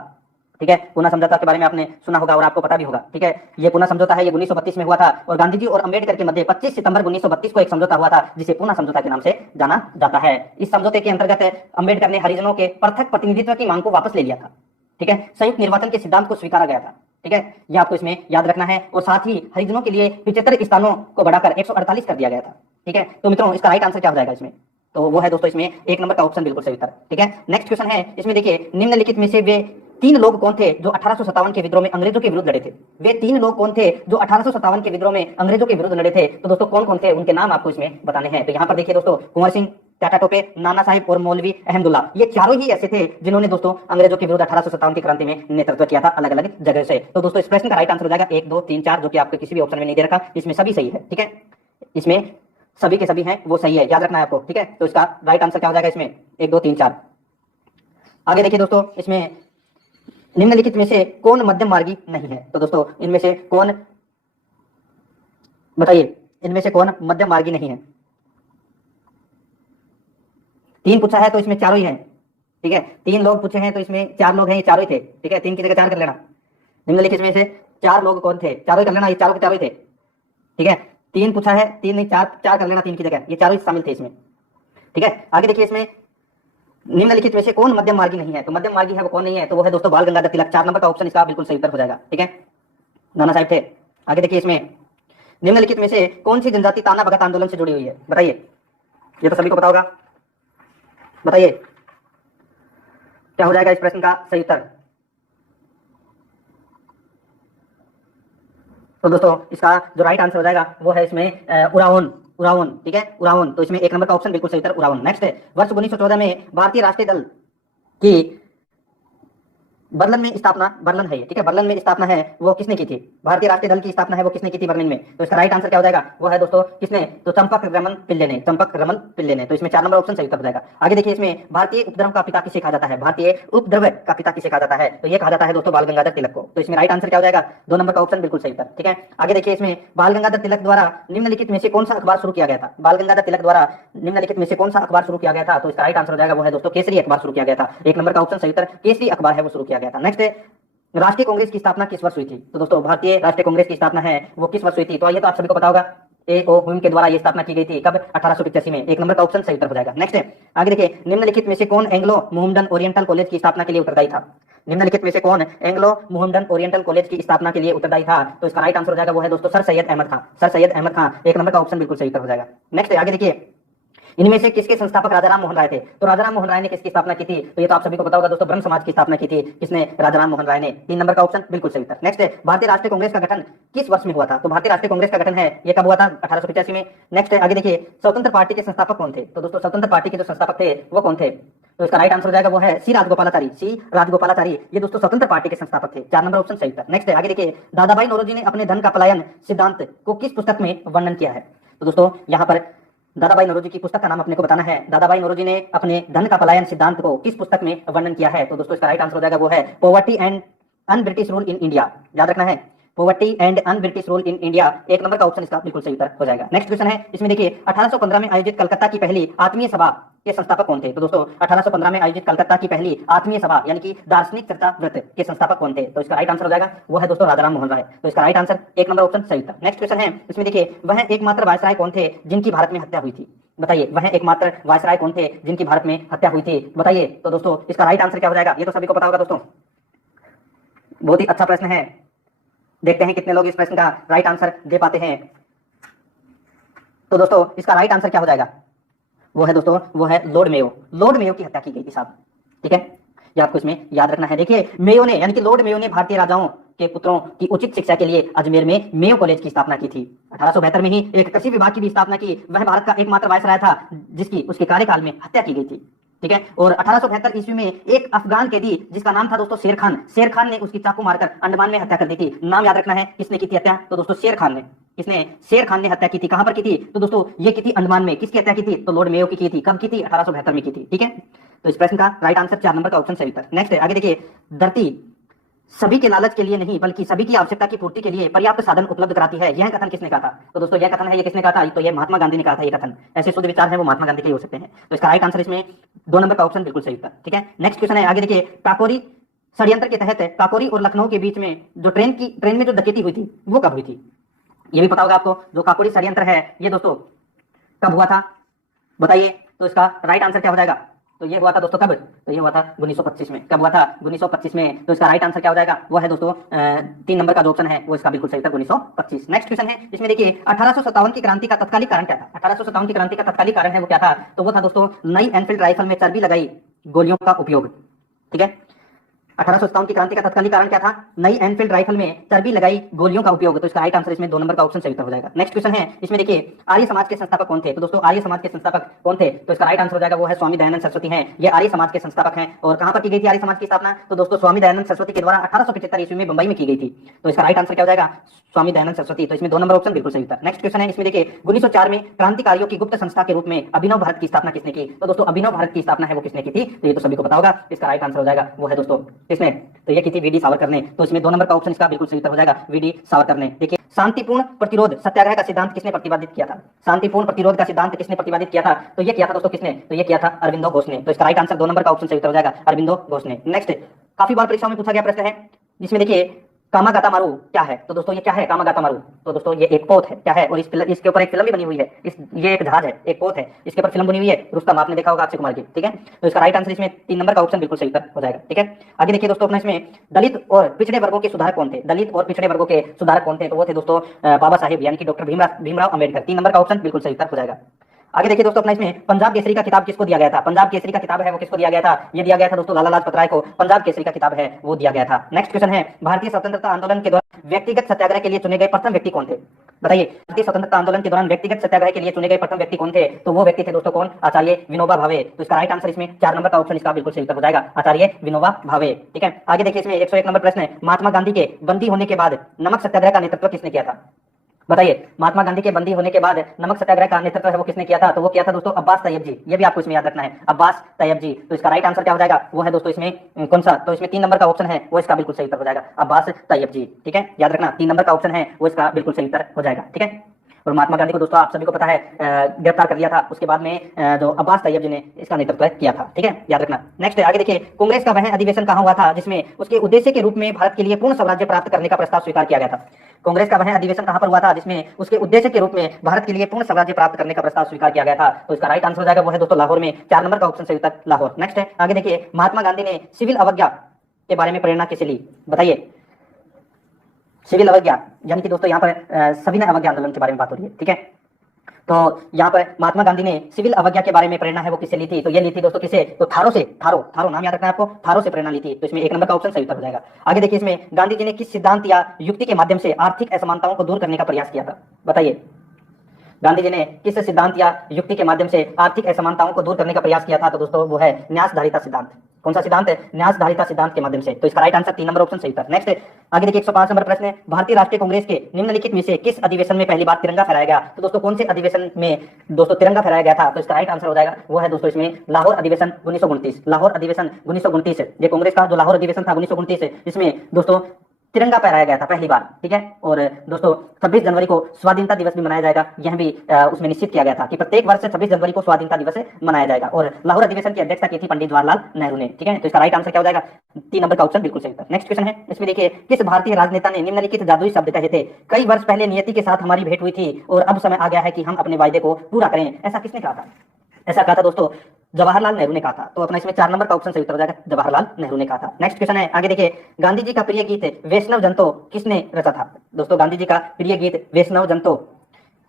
ठीक है। पूना समझौता के बारे में आपने सुना होगा और आपको पता भी होगा, ठीक है। ये पूना समझौता है, ये 1932 में हुआ था और गांधी जी और अंबेडकर के मध्य 25 सितंबर 1932 को एक समझौता हुआ था जिसे पूना समझौता के नाम से जाना जाता है। इस समझौते के अंतर्गत अंबेडकर ने हरिजनों के पृथक प्रतिनिधित्व की मांग को वापस ले लिया था, ठीक है। संयुक्त निर्वाचन के सिद्धांत को स्वीकारा गया था, ठीक है। ये आपको इसमें याद रखना है। और साथ ही हरिजनों के लिए 75 स्थानों को बढ़ाकर 148 कर दिया गया था, ठीक है। तो मित्रों इसका राइट आंसर क्या हो जाएगा इसमें? तो वो है दोस्तों इसमें 1 नंबर का ऑप्शन बिल्कुल सही उत्तर, ठीक है। नेक्स्ट क्वेश्चन है, इसमें देखिए निम्नलिखित में से वे 3 लोग कौन थे जो 1857 के विद्रोह में अंग्रेजों के विरुद्ध लड़े थे? वे 3 लोग कौन थे जो 1857 के विद्रोह में अंग्रेजों के विरुद्ध लड़े थे? तो दोस्तों कौन कौन थे उनके नाम आपको इसमें बताने हैं। तो यहाँ पर देखिए दोस्तों, कुंवर सिंह, टाटा टोपे, नाना साहिब और मौलवी अहमदुल्ला, ये चारों ही ऐसे थे जिन्होंने दोस्तों अंग्रेजों के विरुद्ध 1857 की क्रांति में नेतृत्व किया था अलग अलग जगह से। तो दोस्तों इस प्रश्न का राइट आंसर हो जाएगा 1, 2, 3, 4, जो कि आपको किसी भी ऑप्शन में नहीं दे रखा, इसमें सभी सही है। ठीक है, इसमें सभी के सभी हैं वो सही है, याद रखना है आपको। ठीक है, तो इसका राइट आंसर क्या हो जाएगा इसमें 1, 2, 3, 4। आगे देखिए दोस्तों, इसमें निम्नलिखित में से कौन मध्यम मार्गी नहीं है? तो दोस्तों इनमें से कौन, बताइए इनमें से कौन मध्यम मार्गी नहीं है? 3 पूछा है तो इसमें चारों ही हैं। ठीक है, 3 लोग पूछे हैं तो इसमें 4 लोग हैं, ये चारों ही थे। ठीक है, 3 की जगह 4 कर लेना। निम्नलिखित में से 4 लोग कौन थे? चारों ही कर लेना, ये चारों के चारों ही थे। ठीक है, 3 पूछा है, 3 नहीं 4 कर लेना, 3 की जगह, ये चारों ही शामिल थे इसमें। ठीक है, आगे देखिए, इसमें निम्नलिखित में से कौन मध्यम मार्गी नहीं है? तो मध्यम मार्गी है वो कौन नहीं है? तो वो है दोस्तों बाल गंगाधर तिलक। 4 नंबर का ऑप्शन इसका बिल्कुल सही उत्तर हो जाएगा। ठीक है, नाना साहब थे। आगे देखिए, इसमें निम्नलिखित में से कौन सी जनजाति ताना भगत आंदोलन से जुड़ी हुई है? बताइए, ये तो सभी को पता होगा, बताइए क्या हो जाएगा इस प्रश्न का सही उत्तर? तो दोस्तों इसका जो राइट आंसर हो जाएगा वो है इसमें उरावन। उरावन, ठीक है, उरावन। तो इसमें 1 नंबर का ऑप्शन बिल्कुल सही उत्तर उरावन। नेक्स्ट है, वर्ष 1914 में भारतीय राष्ट्रीय दल की बर्लिन में स्थापना, बर्लिन है ये, ठीक है, बर्लिन में स्थापना है वो किसने की थी? भारतीय राष्ट्रीय दल की स्थापना है वो किसने की थी बर्लिन में? तो इसका राइट आंसर क्या हो जाएगा? वो है दोस्तों किसने? तो चंपक रमन पिल्ले ने, चंपक रमन पिल्ले ने। तो इसमें 4 नंबर ऑप्शन सही उत्तर हो जाएगा। आगे देखिए, इसमें भारतीय उपद्रव का पिता किसे कहा जाता है? भारतीय उपद्रव का पिता किसे कहा जाता है? तो ये कहा जाता है दोस्तों बाल गंगाधर तिलक को। तो इसमें राइट आंसर क्या हो जाएगा? 2 नंबर का ऑप्शन बिल्कुल सही उत्तर। ठीक है, आगे देखिए, इसमें बाल गंगाधर तिलक द्वारा निम्नलिखित में से कौन सा अखबार शुरू किया गया था? बाल गंगाधर तिलक द्वारा निम्नलिखित में से कौन सा अखबार शुरू किया गया था? तो इसका राइट आंसर हो जाएगा वो है दोस्तों केसरी अखबार शुरू किया गया था। 1 नंबर का ऑप्शन सही उत्तर, केसरी अखबार है वो शुरू किया गया था। नेक्स्ट है, राष्ट्रीय कांग्रेस की स्थापना किस वर्ष हुई थी? तो दोस्तों भारतीय राष्ट्रीय कांग्रेस की स्थापना है वो किस वर्ष हुई थी? तो ये तो आप सभी को पता होगा, A.O. हुम के द्वारा ये स्थापना की गई थी। कब? 1885 में। 1 नंबर का ऑप्शन सही उत्तर हो जाएगा। नेक्स्ट है, आगे देखिए, निम्नलिखित में से कौन एंग्लो मोहम्मडन ओरिएंटल कॉलेज की स्थापना के लिए उत्तरदायी था? निम्नलिखित में से कौन एंग्लो मोहम्मडन ओरिएंटल कॉलेज की स्थापना के लिए उत्तरदायी था? तो इसका राइट आंसर हो जाएगा वो है दोस्तों sir Syed Ahmad Khan. Sir Syed Ahmad Khan, 1 number का ऑप्शन बिल्कुल सही उत्तर हो जाएगा। नेक्स्ट है, आगे देखिए, इनमें से किसके संस्थापक राजाराम मोहन राय थे? तो राजाराम मोहन राय ने किसकी स्थापना की थी? तो ये तो आप सभी को पता होगा दोस्तों, ब्रह्म समाज की स्थापना की थी। किसने? राजाराम मोहन राय ने। 3 नंबर का ऑप्शन बिल्कुल सही उत्तर। नेक्स्ट है, भारतीय राष्ट्रीय कांग्रेस का गठन किस वर्ष में हुआ था? तो भारतीय राष्ट्रीय कांग्रेस का गठन है ये कब हुआ था? 1885 में। नेक्स्ट है, आगे देखिए, स्वतंत्र पार्टी के संस्थापक कौन थे? तो दोस्तों स्वतंत्र पार्टी के जो संस्थापक थे वो कौन थे? तो इसका राइट आंसर हो जाएगा वो है सी राजगोपालाचारी। सी राजगोपालाचारी, ये दोस्तों स्वतंत्र पार्टी के संस्थापक थे। 4 नंबर ऑप्शन सही उत्तर। नेक्स्ट है, आगे देखिए, दादाभाई नौरोजी ने अपने धन का पलायन सिद्धांत को किस पुस्तक में वर्णन किया है? तो दोस्तों यहाँ पर दादाभाई नौरोजी की पुस्तक का नाम अपने को बताना है। दादाभाई नौरोजी ने अपने धन का पलायन सिद्धांत को किस पुस्तक में वर्णन किया है? तो दोस्तों इसका राइट आंसर हो जाएगा वो है poverty and un British rule in India. याद रखना है, poverty and un British rule in India. 1 number का ऑप्शन इसका बिल्कुल सही उत्तर हो जाएगा। नेक्स्ट क्वेश्चन है, इसमें देखिए, 1815 में आयोजित कलकत्ता की पहली आत्मीय सभा के संस्थापक कौन थे? तो दोस्तों 1815 में आयोजित कलकत्ता की पहली आत्मीय सभा यानी कि दार्शनिक चर्चा व्रत के संस्थापक कौन थे? तो इसका राइट आंसर हो जाएगा वो है दोस्तों राजाराम मोहन राय। तो इसका राइट आंसर 1 नंबर ऑप्शन सही उत्तर। नेक्स्ट क्वेश्चन है, इसमें देखिए, वह एकमात्र वायसराय कौन थे जिनकी भारत में हत्या हुई थी? बताइए, वह एकमात्र वायसराय कौन थे जिनकी भारत में हत्या हुई थी? बताइए। तो दोस्तों इसका राइट आंसर क्या हो जाएगा? ये तो सभी को पता होगा दोस्तों, बहुत ही अच्छा प्रश्न है। देखते हैं कितने लोग इस प्रश्न का राइट आंसर दे पाते हैं। तो दोस्तों इसका राइट आंसर क्या हो जाएगा? वो है दोस्तों वो है लॉर्ड मेयो। लॉर्ड मेयो की हत्या की गई थी साहब। ठीक है, ये आपको इसमें याद रखना है। देखिए, मेयो ने यानी कि लॉर्ड मेयो ने भारतीय राजाओं के पुत्रों की उचित शिक्षा के लिए अजमेर में मेयो कॉलेज की स्थापना की थी। 1872 में ही एक कृषि विभाग की भी स्थापना की। वह भारत का एकमात्र वायसराय था जिसकी उसके कार्यकाल में हत्या की गई थी। ठीक है, और 1872 ईस्वी में एक अफगान कैदी जिसका नाम था दोस्तों शेर खान, शेर खान ने उसकी चाकू मारकर अंडमान में हत्या कर दी थी। नाम याद रखना है, किसने की थी हत्या? तो दोस्तों शेर खान ने। किसने? शेर खान ने हत्या की थी। कहां पर की थी? तो दोस्तों ये की थी अंडमान में। किसकी हत्या की थी? तो लॉर्ड मेयो की थी। कब की थी? 1872 में की थी। ठीक है, तो इस प्रश्न का राइट आंसर 4 नंबर का ऑप्शन सही उत्तर। नेक्स्ट है, आगे देखिए, धरती सभी के लालच के लिए नहीं बल्कि सभी की आवश्यकता की पूर्ति के लिए पर्याप्त साधन उपलब्ध कराती है। यह कथन किसने कहा था? तो दोस्तों यह कथन है ये किसने कहा था? तो ये महात्मा गांधी ने कहा था। ये कथन, ऐसे शुद्ध विचार है वो महात्मा गांधी के हो सकते हैं। तो इसका राइट आंसर इसमें 2 नंबर का ऑप्शन बिल्कुल सही उत्तर। ठीक है, नेक्स्ट क्वेश्चन है, आगे देखिए, काकोरी षड्यंत्र के तहत काकोरी और लखनऊ के बीच में जो ट्रेन में जो डकैती हुई थी वो कब हुई थी? ये भी पता होगा आपको। जो काकोरी षड्यंत्र है ये दोस्तों कब हुआ था? बताइए। तो इसका राइट आंसर क्या हो जाएगा? तो ये हुआ था दोस्तों कब? तो ये हुआ था 1925 में। कब हुआ था? 1925 में। तो इसका राइट आंसर क्या हो जाएगा? वो है दोस्तों 3 नंबर का जो ऑप्शन है वो इसका बिल्कुल सही था, 1925। नेक्स्ट क्वेश्चन है, इसमें देखिए, 1857 की क्रांति का तत्कालिक कारण क्या था? 1857 की क्रांति का तत्कालिक कारण है वो क्या था? तो वो था दोस्तों नई एनफील्ड राइफल में चर्बी लगाई गोलियों का उपयोग। ठीक है, 1857 की क्रांति का तत्कालीन कारण क्या था? नई एनफील्ड राइफल में चर्बी लगाई गोलियों का उपयोग। तो इसका राइट आंसर इसमें 2 नंबर का ऑप्शन सही उत्तर हो जाएगा। नेक्स्ट क्वेश्चन है, इसमें देखिए आर्य समाज के संस्थापक कौन थे? तो दोस्तों आर्य समाज के संस्थापक कौन थे? तो इसका राइट आंसर हो जाएगा वो है स्वामी दयानंद सरस्वती हैं। ये आर्य समाज के संस्थापक हैं। और कहां पर की गई थी आर्य समाज की स्थापना? तो दोस्तों स्वामी दयानंद सरस्वती के द्वारा 1875 ईस्वी में बंबई में की गई थी। तो इसका राइट आंसर क्या हो जाएगा? स्वामी दयानंद सरस्वती। तो इसमें 2 नंबर ऑप्शन बिल्कुल सही उत्तर। नेक्स्ट क्वेश्चन है, इसमें देखिए 1904 में क्रांतिकारियों की गुप्त संस्था के रूप में अभिनव भारत की स्थापना किसने की? तो दोस्तों अभिनव भारत की स्थापना है वो किसने की थी? तो ये तो सभी को पता होगा। इसका राइट आंसर हो जाएगा वो है दोस्तों किसने? तो ये की थी वी डी सावरकर ने। तो इसमें 2 नंबर का ऑप्शन इसका बिल्कुल सही उत्तर हो जाएगा, वी डी सावरकर ने। देखिए शांतिपूर्ण प्रतिरोध सत्याग्रह का सिद्धांत किसने प्रतिपादित किया था? शांतिपूर्ण प्रतिरोध का सिद्धांत किसने प्रतिपादित किया था? तो ये किया था दोस्तों किसने? तो ये किया था अरविंदो घोष ने। तो इसका राइट आंसर 2 नंबर का ऑप्शन सही उत्तर हो जाएगा, अरविंदो घोष ने। नेक्स्ट, काफी बार परीक्षाओं में पूछा गया प्रश्न है जिसमें देखिए कामागाता मारू क्या है? तो दोस्तों ये क्या है कामागाता मारू? तो दोस्तों ये एक पोत है, क्या है? और इसके ऊपर एक फिल्म भी बनी हुई है। ये एक जहाज है, एक पोत है, इसके ऊपर फिल्म बनी हुई है, रुस्तम आपने देखा होगा अक्षय कुमार की, ठीक है। तो इसका राइट आंसर इसमें 3 नंबर का ऑप्शन बिल्कुल सही उत्तर हो जाएगा, ठीक है। आगे देखिए दोस्तों अपना इसमें दलित और पिछड़े वर्गों के सुधारक कौन थे? दलित और पिछड़े वर्गों के सुधारक कौन थे? तो वो थे दोस्तों बाबा साहेब यानी कि डॉक्टर भीमराव अम्बेडकर। 3 नंबर का ऑप्शन बिल्कुल सही उत्तर हो जाएगा। आगे देखिए दोस्तों अपना इसमें पंजाब केसरी का किताब किसको दिया गया था? पंजाब केसरी का किताब है वो किसको दिया गया था? ये दिया गया था दोस्तों लाला लाजपत राय को। पंजाब केसरी का किताब है वो दिया गया था। नेक्स्ट क्वेश्चन है, भारतीय स्वतंत्रता आंदोलन के दौरान व्यक्तिगत सत्याग्रह के लिए चुने गए प्रथम व्यक्ति कौन थे? बताइए, भारतीय स्वतंत्रता आंदोलन के दौरान व्यक्तिगत सत्याग्रह के लिए चुने गए प्रथम व्यक्ति कौन थे? तो वो व्यक्ति थे दोस्तों कौन? आचार्य विनोबा भावे। तो इसका राइट आंसर इसमें 4 नंबर का ऑप्शन इसका बिल्कुल सही उत्तर हो जाएगा, आचार्य विनोबा भावे, ठीक है। आगे देखिए इसमें 101 नंबर प्रश्न है, महात्मा गांधी के बंदी होने के बाद नमक सत्याग्रह का नेतृत्व किसने किया था? बताइए, महात्मा गांधी के बंदी होने के बाद नमक सत्याग्रह का नेतृत्व है वो किसने किया था? तो वो किया था दोस्तों अब्बास तैयब जी। ये भी आपको इसमें याद रखना है, अब्बास तैयब जी। तो इसका राइट आंसर क्या हो जाएगा? वो है दोस्तों इसमें कौन सा? तो इसमें 3 नंबर का ऑप्शन है वो इसका बिल्कुल सही उत्तर हो जाएगा, अब्बास तैयब जी, ठीक है। याद रखना 3 नंबर का ऑप्शन है वो इसका बिल्कुल सही उत्तर हो जाएगा, ठीक है। और महात्मा गांधी को दोस्तों आप सभी को पता है गिरफ्तार कर लिया था, उसके बाद में जो अब्बास तैयब जी ने इसका नेतृत्व किया था, ठीक है, याद रखना। नेक्स्ट आगे देखिए, कांग्रेस का वह अधिवेशन कहां हुआ था जिसमें उसके उद्देश्य के रूप में भारत के लिए पूर्ण स्वराज्य प्राप्त करने का प्रस्ताव स्वीकार किया गया था? कांग्रेस का वह अधिवेशन कहां पर हुआ था जिसमें उसके उद्देश्य के रूप में भारत के लिए पूर्ण स्वराज्य प्राप्त करने का प्रस्ताव स्वीकार किया गया था? तो इसका राइट आंसर हो जाएगा वो है दोस्तों लाहौर में। 4 नंबर का ऑप्शन सही उत्तर लाहौर। नेक्स्ट है, आगे देखिए, महात्मा गांधी ने सिविल अवज्ञा के बारे में प्रेरणा किसे ली? बताइए, सिविल अवज्ञा यानी कि दोस्तों यहाँ पर सविनय अवज्ञा आंदोलन के बारे में बात हो रही है, ठीक है। तो यहाँ पर महात्मा गांधी ने सिविल अवज्ञा के बारे में प्रेरणा है वो किससे ली थी? तो ये ली थी दोस्तों किसे? तो थारो से। थारो नाम याद रखना है आपको, थारो से प्रेरणा ली थी। तो इसमें 1 नंबर का ऑप्शन सही उत्तर हो जाएगा। आगे देखिए, इसमें गांधी जी ने किस सिद्धांत या युक्ति के माध्यम से आर्थिक असमानताओं को दूर करने का प्रयास किया था? बताइए, गांधी जी ने किस सिद्धांत या युक्ति के माध्यम से आर्थिक असमानताओं को दूर करने का प्रयास किया था? तो दोस्तों वो है न्यासधारिता सिद्धांत। कौन सा सिद्धांत है? न्यासधारिता सिद्धांत के माध्यम से। तो इसका राइट आंसर 3 नंबर ऑप्शन सही उत्तर। नेक्स्ट आगे देखिए 105 नंबर प्रश्न है, भारतीय राष्ट्रीय कांग्रेस के निम्नलिखित में से किस अधिवेशन में पहली बार तिरंगा फहराया गया? तो दोस्तों कौन से अधिवेशन में दोस्तों तिरंगा फहराया गया था? तो इसका राइट आंसर हो जाएगा वो है दोस्तों इसमें लाहौर अधिवेशन 1929। लाहौर अधिवेशन 1929 ये कांग्रेस का जो लाहौर अधिवेशन था 1929, इसमें दोस्तों तिरंगा फहराया गया था पहली बार, ठीक है। और दोस्तों 26 जनवरी को स्वाधीनता दिवस भी मनाया जाएगा, यह भी उसमें निश्चित किया गया था कि प्रत्येक वर्ष 26 जनवरी को स्वाधीनता दिवस मनाया जाएगा। और लाहौर अधिवेशन की अध्यक्षता की थी पंडित जवाहरलाल नेहरू ने, ठीक है। तो इसका राइट आंसर क्या हो जाएगा? 3 नंबर का ऑप्शन बिल्कुल सही। नेक्स्ट क्वेश्चन है, इसमें देखिए, किस भारतीय राजनेता ने निम्नलिखित जादुई शब्द कहे थे? कई वर्ष पहले नियति के साथ हमारी भेंट हुई थी और अब समय आ गया है कि हम अपने वायदे को पूरा करें। ऐसा किसने कहा था? ऐसा कहा था दोस्तों जवाहरलाल नेहरू ने कहा था। तो अपना इसमें 4 नंबर का ऑप्शन सही उत्तर हो जाएगा, जवाहरलाल नेहरू ने कहा था। नेक्स्ट क्वेश्चन है, आगे देखिए, गांधी जी का प्रिय गीत वैष्णव जनतो किसने रचा था? दोस्तों गांधी जी का प्रिय गीत वैष्णव जनतो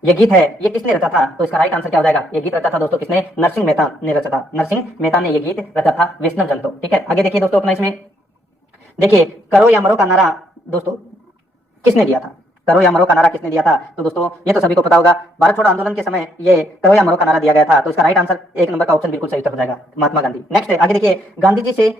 ये गीत है, ये किसने रचा था? तो इसका राइट आंसर क्या हो जाएगा? ये गीत रचा था दोस्तों किसने? नरसिंह मेहता ने रचा था। नरसिंह मेहता ने ये गीत रचा था वैष्णव जनतो, ठीक है। आगे देखिए दोस्तों अपना इसमें देखिए, करो या मरो का नारा दोस्तों किसने दिया था? करो या मरो का नारा किसने दिया था? तो दोस्तों ये तो सभी को पता होगा, भारत छोड़ो आंदोलन के समय ये करो या मरो का नारा दिया गया था। तो इसका राइट आंसर 1 नंबर का ऑप्शन बिल्कुल सही उत्तर हो जाएगा, महात्मा गांधी। नेक्स्ट है, आगे देखिए, गांधी जी से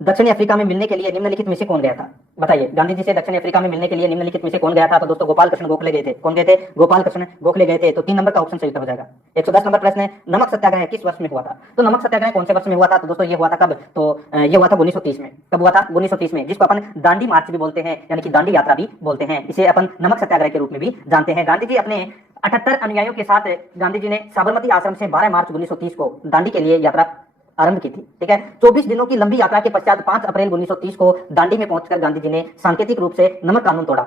दक्षिणी अफ्रीका में मिलने के लिए निम्नलिखित में से कौन गया था? बताइए, गांधी जी से दक्षिणी अफ्रीका में मिलने के लिए निम्नलिखित में से कौन गया था? तो दोस्तों गोपाल कृष्ण गोखले गए थे। कौन गए थे? गोपाल कृष्ण गोखले गए थे। तो 3 नंबर का ऑप्शन सही उत्तर हो जाएगा। 110 नंबर प्रश्न है, नमक सत्याग्रह किस वर्ष में हुआ था? तो नमक सत्याग्रह कौन से वर्ष में हुआ था? तो दोस्तों ये हुआ था कब? तो ये हुआ था 1930 में। कब हुआ था? 1930 में, जिसको अपन दांडी मार्च भी बोलते हैं, यानी कि दांडी यात्रा भी बोलते हैं। इसे अपन नमक सत्याग्रह के रूप में भी जानते हैं। गांधी जी अपने 78 अनुयायियों के साथ गांधी जी ने साबरमती आश्रम से 12 मार्च 1930 को दांडी के लिए यात्रा आरंभ की थी, ठीक है। 24 दिनों की लंबी यात्रा के पश्चात 5 अप्रैल 1930 को दांडी में पहुंचकर गांधी जी ने सांकेतिक रूप से नमक कानून तोड़ा,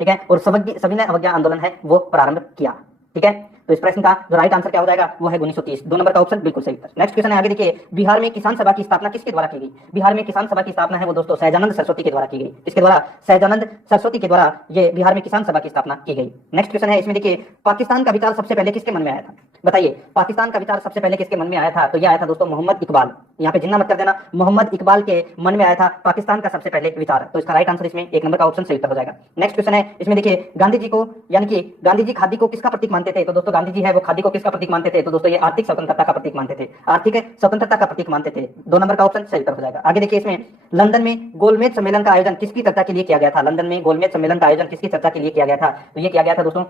ठीक है, और सविनय अवज्ञा आंदोलन है वो प्रारंभ किया, ठीक है। तो इस प्रश्न का जो राइट आंसर क्या हो जाएगा? वो है 1930। 2 नंबर का ऑप्शन बिल्कुल सही। नेक्स्ट क्वेश्चन है, आगे देखिए, बिहार में किसान सभा की स्थापना किसके द्वारा की गई? बिहार में किसान सभा की स्थापना है वो दोस्तों सहजानंद सरस्वती के द्वारा की गई। किसके द्वारा? सहजानंद सरस्वती के द्वारा ये बिहार में किसान सभा की स्थापना की गई। नेक्स्ट क्वेश्चन है, इसमें देखिए, पाकिस्तान का विचार सबसे पहले किसके मन में आया था? बताइए पाकिस्तान का विचार सबसे पहले किसके मन में आया था? तो ये आया था दोस्तों मोहम्मद इकबाल। यहाँ पे जिन्ना मत कर देना, मोहम्मद इकबाल के मन में आया था पाकिस्तान का सबसे पहले विचार। तो इसका राइट आंसर इसमें एक नंबर का ऑप्शन सही उत्तर हो जाएगा। नेक्स्ट क्वेश्चन है, इसमें देखिए गांधी जी को यानी कि गांधी जी खादी को किसका प्रतीक मानते थे? तो दोस्तों गांधी जी है वो खादी को किसका प्रतीक मानते थे? तो दोस्तों ये आर्थिक स्वतंत्रता का प्रतीक मानते थे, आर्थिक स्वतंत्रता का प्रतीक मानते थे। 2 नंबर का ऑप्शन सही उत्तर हो जाएगा। आगे देखिए इसमें लंदन में गोलमेज सम्मेलन का आयोजन किसकी चर्चा के लिए किया गया था? लंदन में गोलमेज सम्मेलन का आयोजन किसकी चर्चा के लिए किया गया था? तो ये किया गया था दोस्तों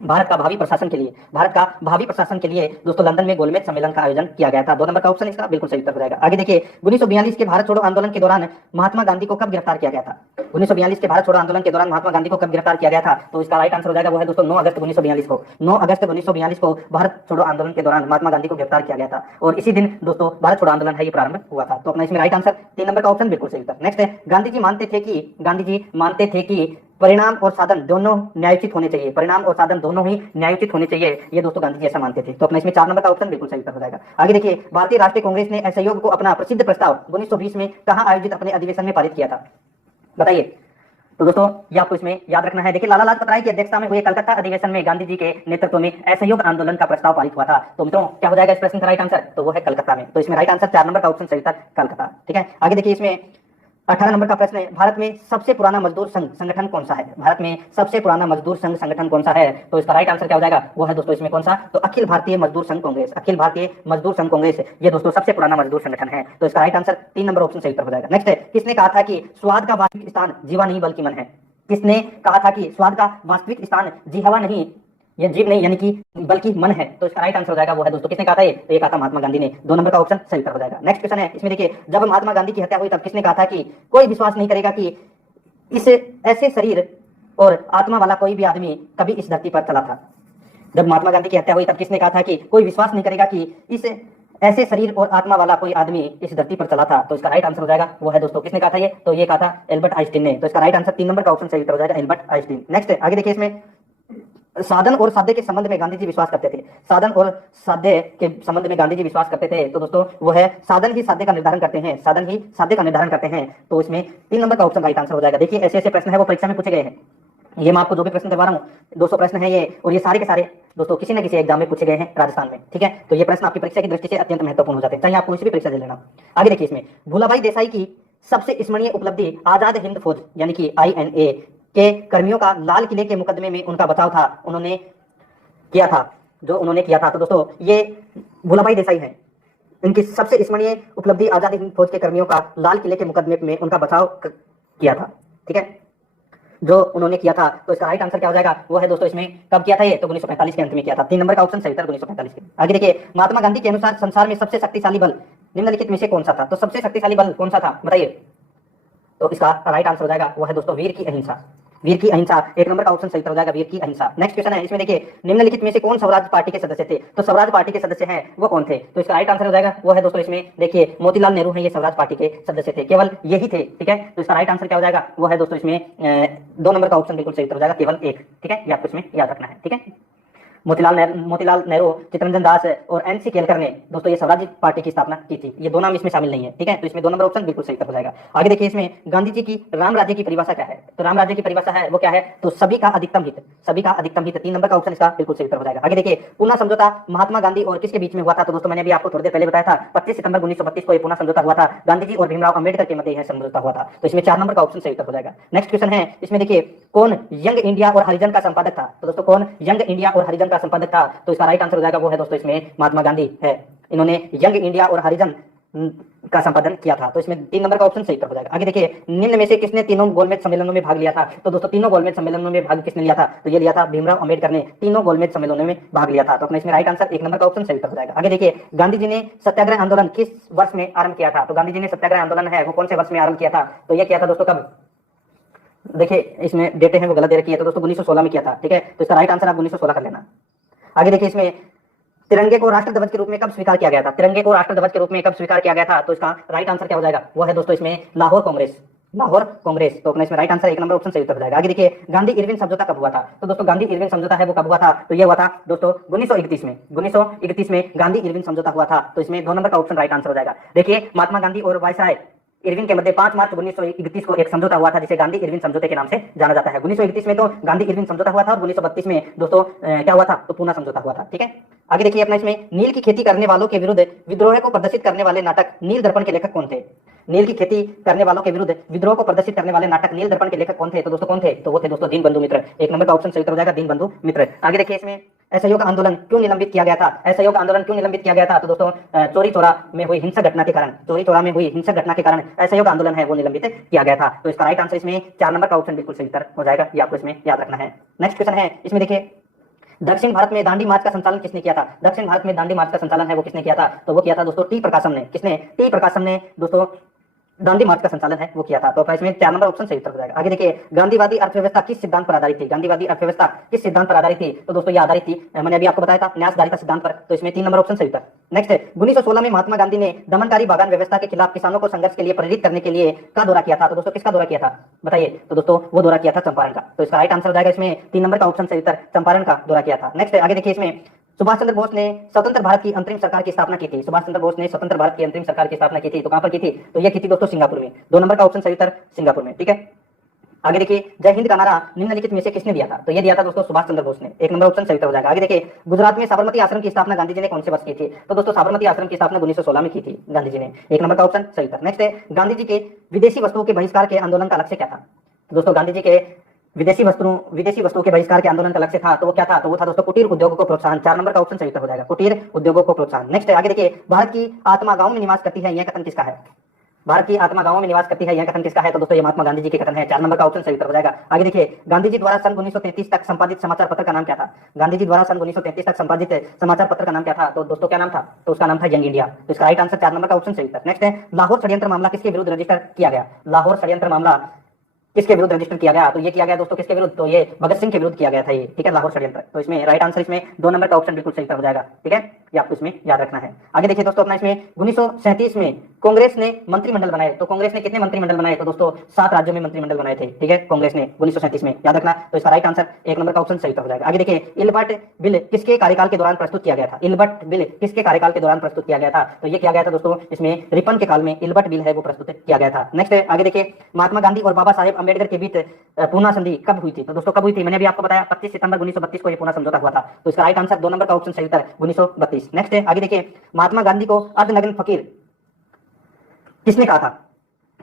भारत का भावी प्रशासन के लिए, भारत का भावी प्रशासन के लिए दोस्तों लंदन में गोलमेज सम्मेलन का आयोजन किया गया था। 2 नंबर का ऑप्शन इसका बिल्कुल सही उत्तर हो जाएगा। आगे देखिए 1942 के भारत छोड़ो आंदोलन के दौरान महात्मा गांधी को कब गिरफ्तार किया गया था? 1942 के भारत छोड़ो आंदोलन के दौरान महात्मा गांधी को कब गिरफ्तार किया गया था? तो इसका राइट आंसर हो जाएगा वो है दोस्तों 9 अगस्त 1942 को। 9 अगस्त 1942 को भारत छोड़ो आंदोलन के दौरान महात्मा गांधी को गिरफ्तार किया गया था और इसी दिन दोस्तों भारत छोड़ो आंदोलन है ये प्रारंभ हुआ था। तो अपना इसमें राइट आंसर 3 नंबर का ऑप्शन बिल्कुल सही उत्तर। नेक्स्ट है गांधी जी मानते थे कि परिणाम और साधन दोनों न्यायोचित होने चाहिए, परिणाम और साधन दोनों ही न्यायोचित होने चाहिए, ये दोस्तों गांधी जी ऐसा मानते थे। तो अपना इसमें 4 नंबर का ऑप्शन बिल्कुल सही उत्तर हो जाएगा। आगे देखिए भारतीय राष्ट्रीय कांग्रेस ने असहयोग को अपना प्रसिद्ध प्रस्ताव 1920 में कहां आयोजित अपने अधिवेशन में पारित किया था? बताइए। तो दोस्तों ये आपको इसमें याद रखना है। देखिए लाला लाजपत राय की अध्यक्षता में हुए कलकत्ता अधिवेशन में गांधी जी के नेतृत्व में असहयोग आंदोलन का प्रस्ताव पारित हुआ था। तो मित्रों क्या हो जाएगा इस प्रश्न का राइट आंसर? तो वो है कलकत्ता में। तो इसमें राइट आंसर 4 नंबर का ऑप्शन सही उत्तर कलकत्ता। ठीक है, आगे देखिए इसमें 18 नंबर का प्रश्न है, भारत में सबसे पुराना मजदूर संघ संगठन कौन सा है? भारत में सबसे पुराना मजदूर संघ संगठन कौन सा है? तो इसका राइट आंसर क्या हो जाएगा? वो है दोस्तों इसमें कौन सा? तो अखिल भारतीय मजदूर संघ कांग्रेस, अखिल भारतीय मजदूर संघ कांग्रेस ये दोस्तों सबसे पुराना मजदूर संगठन है। तो इसका राइट आंसर 3 नंबर ऑप्शन सही उत्तर हो जाएगा। नेक्स्ट है, किसने कहा था कि स्वाद का वास्तविक स्थान जीवा नहीं बल्कि मन है? किसने कहा था कि स्वाद का वास्तविक स्थान जीवा नहीं या जीव नहीं यानी कि बल्कि मन है? तो इसका राइट आंसर हो जाएगा वो है दोस्तों किसने कहा था? ये कहा था महात्मा गांधी ने। 2 नंबर का ऑप्शन सही उत्तर हो जाएगा। नेक्स्ट क्वेश्चन है, इसमें देखिए जब महात्मा गांधी की हत्या हुई तब किसने कहा था कि कोई विश्वास नहीं करेगा कि इस ऐसे शरीर और आत्मा वाला कोई भी आदमी कभी इस धरती पर चला था? जब महात्मा गांधी की हत्या हुई तब किसने कहा था कि कोई विश्वास नहीं करेगा कि इस ऐसे शरीर और आत्मा वाला कोई आदमी इस धरती पर चला था? तो इसका राइट आंसर हो जाएगा वो है दोस्तों किसने कहा था ये? तो ये कहा था एल्बर्ट आइंस्टीन ने। तो इसका राइट आंसर 3 नंबर का ऑप्शन सही उत्तर हो जाएगा एल्बर्ट आइंस्टीन। नेक्स्ट है, आगे देखिए इसमें साधन और साध्य के संबंध में गांधी जी विश्वास करते थे। साधन और साध्य के संबंध में गांधी जी विश्वास करते थे तो दोस्तों वो है साधन ही साध्य का निर्धारण करते हैं, साधन ही साध्य का निर्धारण करते हैं। तो इसमें 3 नंबर का ऑप्शन राइट आंसर हो जाएगा। देखिए ऐसे ऐसे प्रश्न है वो परीक्षा में पूछे गए हैं। ये मैं आपको जो भी प्रश्न करवा रहा हूँ 200 प्रश्न है ये, और ये सारे के सारे दोस्तों किसी न किसी एग्जाम में पूछे गए हैं राजस्थान में। ठीक है, तो ये प्रश्न आपकी परीक्षा की दृष्टि से अत्यंत महत्वपूर्ण हो जाते हैं, चाहे आप कोई भी परीक्षा दे लेना। आगे देखिए इसमें भूलाभाई देसाई की सबसे स्मरणीय उपलब्धि आजाद हिंद फौज यानी कि INA के कर्मियों का लाल किले के मुकदमे में उनका बचाव था, उन्होंने किया था, जो उन्होंने किया था। तो दोस्तों ये भूलाभाई देसाई हैं, इनकी सबसे स्मरणीय उपलब्धि आजाद हिंद फौज के कर्मियों का लाल किले के मुकदमे में उनका बचाव किया था। ठीक है, जो उन्होंने किया था। तो इसका राइट आंसर क्या हो जाएगा? वो है दोस्तों इसमें कब किया था ये? तो 1945 के अंत में किया था। 3 नंबर का ऑप्शन सही उत्तर 1945 के। आगे देखिए महात्मा गांधी के अनुसार संसार में सबसे शक्तिशाली बल निम्नलिखित में से कौन सा था? तो सबसे शक्तिशाली बल कौन सा था बताइए? तो इसका राइट आंसर हो जाएगा वो है दोस्तों वीर की अहिंसा। वीर की अहिंसा 1 नंबर का ऑप्शन सही उत्तर हो जाएगा वीर की अहिंसा। नेक्स्ट क्वेश्चन है, इसमें देखिए निम्नलिखित में से कौन स्वराज पार्टी के सदस्य थे? तो स्वराज पार्टी के सदस्य हैं वो कौन थे? तो इसका राइट आंसर हो जाएगा वो है दोस्तों इसमें देखिए मोतीलाल नेहरू हैं, ये स्वराज पार्टी के सदस्य थे, केवल यही थे। ठीक है, तो इसका राइट आंसर क्या हो जाएगा? वो है दोस्तों इसमें 2 नंबर का ऑप्शन बिल्कुल सही उत्तर हो जाएगा, केवल 1। ठीक है, ये आपको इसमें याद रखना है। ठीक है, मोतीलाल नेहरू, चित्तरंजन दास और NC केलकर ने दोस्तों ये स्वराज पार्टी की स्थापना की थी। ये 2 नाम इसमें शामिल नहीं है। ठीक है, तो इसमें 2 नंबर ऑप्शन बिल्कुल सही उत्तर हो जाएगा। आगे देखिए इसमें गांधी जी की राम राज्य की परिभाषा क्या है? तो राम राज्य की परिभाषा है वो क्या है? तो सभी का अधिकतम हित, सभी का अधिकतम हित। 3 नंबर का ऑप्शन इसका बिल्कुल सही उत्तर हो जाएगा। आगे देखिए पूना समझौता महात्मा गांधी और किसके बीच में हुआ था? तो दोस्तों मैंने अभी आपको थोड़ी देर पहले बताया था 25 सितंबर 1932 को ये पूना समझौता हुआ था, गांधी जी और भीमराव अम्बेडकर के मध्य यह समझौता हुआ था। तो इसमें 4 नंबर का ऑप्शन सही उत्तर हो जाएगा। नेक्स्ट क्वेश्चन है, इसमें देखिए कौन यंग इंडिया और हरिजन का संपादक था? तो दोस्तों कौन यंग इंडिया और हरिजन का संपादक था? तो इसका राइट आंसर हो जाएगा वो है दोस्तों इसमें महात्मा गांधी है, इन्होंने यंग इंडिया और हरिजन का संपादन किया था। तो इसमें 3 नंबर का ऑप्शन सही उत्तर हो जाएगा। आगे देखिए निम्न में से किसने तीनों गोलमेज सम्मेलनों में भाग लिया था? तो दोस्तों तीनों गोलमेज सम्मेलनों में भाग किसने लिया था? तो ये लिया था भीमराव अम्बेडकर ने, तीनों गोलमेज सम्मेलनों में भाग लिया था। तो अपने इसमें राइट आंसर 1 नंबर का ऑप्शन सही उत्तर हो जाएगा। आगे देखिए गांधी जी ने सत्याग्रह आंदोलन किस वर्ष में आरंभ किया था? तो गांधी जी ने सत्याग्रह आंदोलन है वो कौन से वर्ष में आरंभ किया था? तो ये किया था दोस्तों कब? देखिए इसमें डेटे हैं वो गलत दे रखी है, तो दोस्तों 1916 में किया था। ठीक है, तो इसका राइट आंसर आप 1916 कर लेना। आगे देखिए इसमें तिरंगे को राष्ट्र ध्वज के रूप में कब स्वीकार किया गया था? तिरंगे को राष्ट्र ध्वज के रूप में कब स्वीकार किया गया था? तो इसका राइट आंसर क्या हो जाएगा? वो है दोस्तों इसमें लाहौर कांग्रेस, लाहौर कांग्रेस। तो अपना इसमें राइट आंसर 1 नंबर ऑप्शन सही उत्तर हो जाएगा। आगे देखिए गांधी इरविन समझौता कब हुआ था? तो दोस्तों गांधी इरविन समझौता है वो कब हुआ था? तो ये हुआ था दोस्तों 1931 में, 1931 में गांधी इरविन समझौता हुआ था। तो इसमें 2 नंबर का ऑप्शन राइट आंसर हो जाएगा। देखिए महात्मा गांधी और वायसराय इरविन के मध्य 5 मार्च 1931 को एक समझौता हुआ था जिसे गांधी इरविन समझौते के नाम से जाना जाता है। 1931 में तो गांधी इरविन समझौता हुआ था और 1932 में दोस्तों क्या हुआ था, तो पूना समझौता हुआ था। ठीक है, आगे देखिए अपना इसमें नील की खेती करने वालों के विरुद्ध विद्रोह को प्रदर्शित करने वाले नाटक नील दर्पण के लेखक कौन थे? नील की खेती करने वालों के विरुद्ध विद्रोह को प्रदर्शित करने वाले नाटक नील दर्पण के लेखक कौन थे? तो दोस्तों कौन थे? तो वो थे दोस्तों दीनबंधु मित्र। एक नंबर का ऑप्शन सही उत्तर हो जाएगा दीनबंधु मित्र। आगे देखिए इसमें असहयोग आंदोलन क्यों निलंबित किया गया था? असहयोग आंदोलन क्यों निलंबित किया गया था? तो दोस्तों चोरी चौरा में हुई हिंसक घटना के कारण, चोरी चौरा में हुई हिंसक घटना के कारण असहयोग आंदोलन है वो निलंबित किया गया था। तो इसका राइट आंसर इसमें 4 नंबर का ऑप्शन बिल्कुल सही उत्तर हो जाएगा, ये आपको इसमें याद रखना है। नेक्स्ट क्वेश्चन है इसमें देखिए, दक्षिण भारत में दांडी मार्च का संचालन किसने किया था? दक्षिण भारत में दांडी मार्च का संचालन है वो किसने किया था? तो वो किया था दोस्तों टी प्रकाशम ने। किसने? टी प्रकाशम ने दोस्तों दांडी मार्च का संचालन है वो किया था। तो इसमें 4 नंबर ऑप्शन सही उत्तर हो जाएगा। आगे देखिए, गांधीवादी अर्थव्यवस्था किस सिद्धांत पर आधारित थी? गांधीवादी अर्थव्यवस्था किस सिद्धांत पर आधारित थी? तो दोस्तों ये आधारित थी, मैंने अभी आपको बताया था, न्यासधारिता सिद्धांत पर। तो इसमें 3 नंबर ऑप्शन सही उत्तर। नेक्स्ट है 1916 में महात्मा गांधी ने दमनकारी बागान व्यवस्था के खिलाफ किसानों को संघर्ष के लिए प्रेरित करने के लिए का दौरा किया था? तो दोस्तों किसका दौरा किया था बताइए? तो दोस्तों वो दौरा किया था चंपारण का। तो इसका राइट आंसर हो जाएगा इसमें 3 नंबर का ऑप्शन सही उत्तर, चंपारण का दौरा किया था। नेक्स्ट है आगे देखिए, इसमें सुभाष चंद्र बोस ने स्वतंत्र भारत की अंतरिम सरकार की स्थापना की थी। सुभाष चंद्र बोस ने स्वतंत्र भारत की अंतरिम सरकार की स्थापना की थी, तो कहां पर की थी? तो ये की थी दोस्तों सिंगापुर में। 2 नंबर का ऑप्शन सही उत्तर सिंगापुर में। ठीक है, आगे देखिए, जय हिंद का नारा निम्नलिखित में से किसने दिया था? तो ये दिया था दोस्तों सुभाष चंद्र बोस ने। 1 नंबर ऑप्शन सही उत्तर हो जाएगा। आगे देखिए, गुजरात में साबरमती आश्रम की स्थापना गांधी जी ने कौन से वर्ष की थी? तो दोस्तों साबरमती आश्रम की स्थापना 1916 में की थी गांधी जी ने। 1 नंबर का ऑप्शन सही उत्तर। नेक्स्ट है, गांधी जी के विदेशी वस्तुओं के बहिष्कार के आंदोलन का लक्ष्य क्या था? तो दोस्तों गांधी जी के विदेशी वस्तुओं के बहिष्कार के आंदोलन का लक्ष्य था, तो वो क्या था? तो वो था दोस्तों कुटीर उद्योगों को प्रोत्साहन। 4 नंबर का ऑप्शन सही उत्तर हो जाएगा, कुटीर उद्योगों को प्रोत्साहन। नेक्स्ट है आगे देखिए, भारत की आत्मा गांव में निवास करती है, यह कथन किसका है? भारत की आत्मा गांव में निवास करती है, यह कथन किसका है? तो दोस्तों ये महात्मा गांधी जी के कथन है। 4 नंबर का ऑप्शन सही उत्तर हो जाएगा। आगे देखिए, गांधी जी द्वारा सन 1933 तक संपादित समाचार पत्र का नाम क्या था? गांधी जी द्वारा सन 1933 तक संपादित समाचार पत्र का नाम क्या था? तो दोस्तों क्या नाम था? तो उसका नाम था यंग इंडिया। तो इसका राइट आंसर 4 नंबर का ऑप्शन सही उत्तर। नेक्स्ट है, लाहौर षड्यंत्र मामला किसके विरुद्ध रजिस्टर किया गया? लाहौर षड्यंत्र मामला किसके विरुद्ध रजिस्टर किया गया? तो ये किया गया दोस्तों किसके विरुद्ध? तो ये भगत सिंह के विरुद्ध किया गया था ये। ठीक है, लाहौर षड्यंत्र। तो इसमें राइट आंसर इसमें 2 नंबर का ऑप्शन बिल्कुल सही उत्तर हो जाएगा। ठीक है, ये आपको इसमें याद रखना है। आगे देखिए दोस्तों अपना इसमें 1937 में कांग्रेस ने मंत्रिमंडल बनाए, तो कांग्रेस ने कितने मंत्रिमंडल बनाए? तो दोस्तों 7 राज्यों में मंत्रिमंडल बनाए थे। ठीक है, कांग्रेस ने 1937 में, याद रखना। तो इसका राइट आंसर 1 नंबर का ऑप्शन सही उत्तर हो जाएगा। आगे देखिए, इल्बर्ट बिल किसके कार्यकाल के दौरान प्रस्तुत किया गया था? इल्बर्ट बिल किसके कार्यकाल के दौरान प्रस्तुत किया गया था? तो ये किया गया था दोस्तों इसमें रिपन के काल में इल्बर्ट बिल है वो प्रस्तुत किया गया था। नेक्स्ट है आगे देखिए, महात्मा गांधी और बाबा साहेब अम्बेडकर के बीच पूना संधि कब हुई थी? तो दोस्तों कब हुई थी? मैंने अभी आपको बताया 25 सितंबर 1932 को ये पूना समझौता हुआ था। तो इसका राइट आंसर 2 नंबर का ऑप्शन सही उत्तर 1932। नेक्स्ट है आगे देखिए, महात्मा गांधी को अर्धनग्न फकीर किसने कहा था?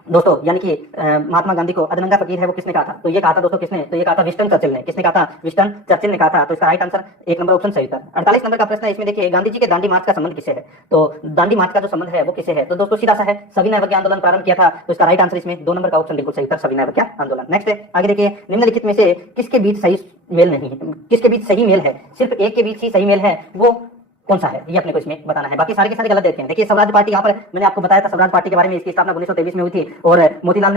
दोस्तों यानी कि महात्मा गांधी को अधनंगा फकीर है वो किसने कहा था? तो ये कहा था दोस्तों किसने? तो ये कहा था विंस्टन चर्चिल ने। किसने कहा था? विंस्टन चर्चिल ने कहा था। तो इसका राइट आंसर 1 नंबर ऑप्शन सही था। 48 नंबर का प्रश्न है, इसमें देखिए, गांधी जी के दांडी मार्च का संबंध किससे है? तो दांडी मार्च का जो संबंध है वो किससे है? तो दोस्तों सीधा सा है, सविनय अवज्ञा आंदोलन प्रारंभ किया था। तो इसका राइट आंसर इसमें 2 नंबर का ऑप्शन बिल्कुल सही था, सविनय अवज्ञा आंदोलन। नेक्स्ट है आगे देखिए, निम्नलिखित में से किसके बीच सही मेल नहीं है? किसके बीच सही मेल है? सिर्फ एक के बीच ही सही मेल है, वो कौन सा है? ये अपने को इसमें बताना है, बाकी सारे के सारे गलत देते हैं। देखिए, स्वराज पार्टी, यहाँ पर मैंने आपको बताया था स्वराज पार्टी के बारे में, इसकी स्थापना 1923 में हुई थी और मोतीलाल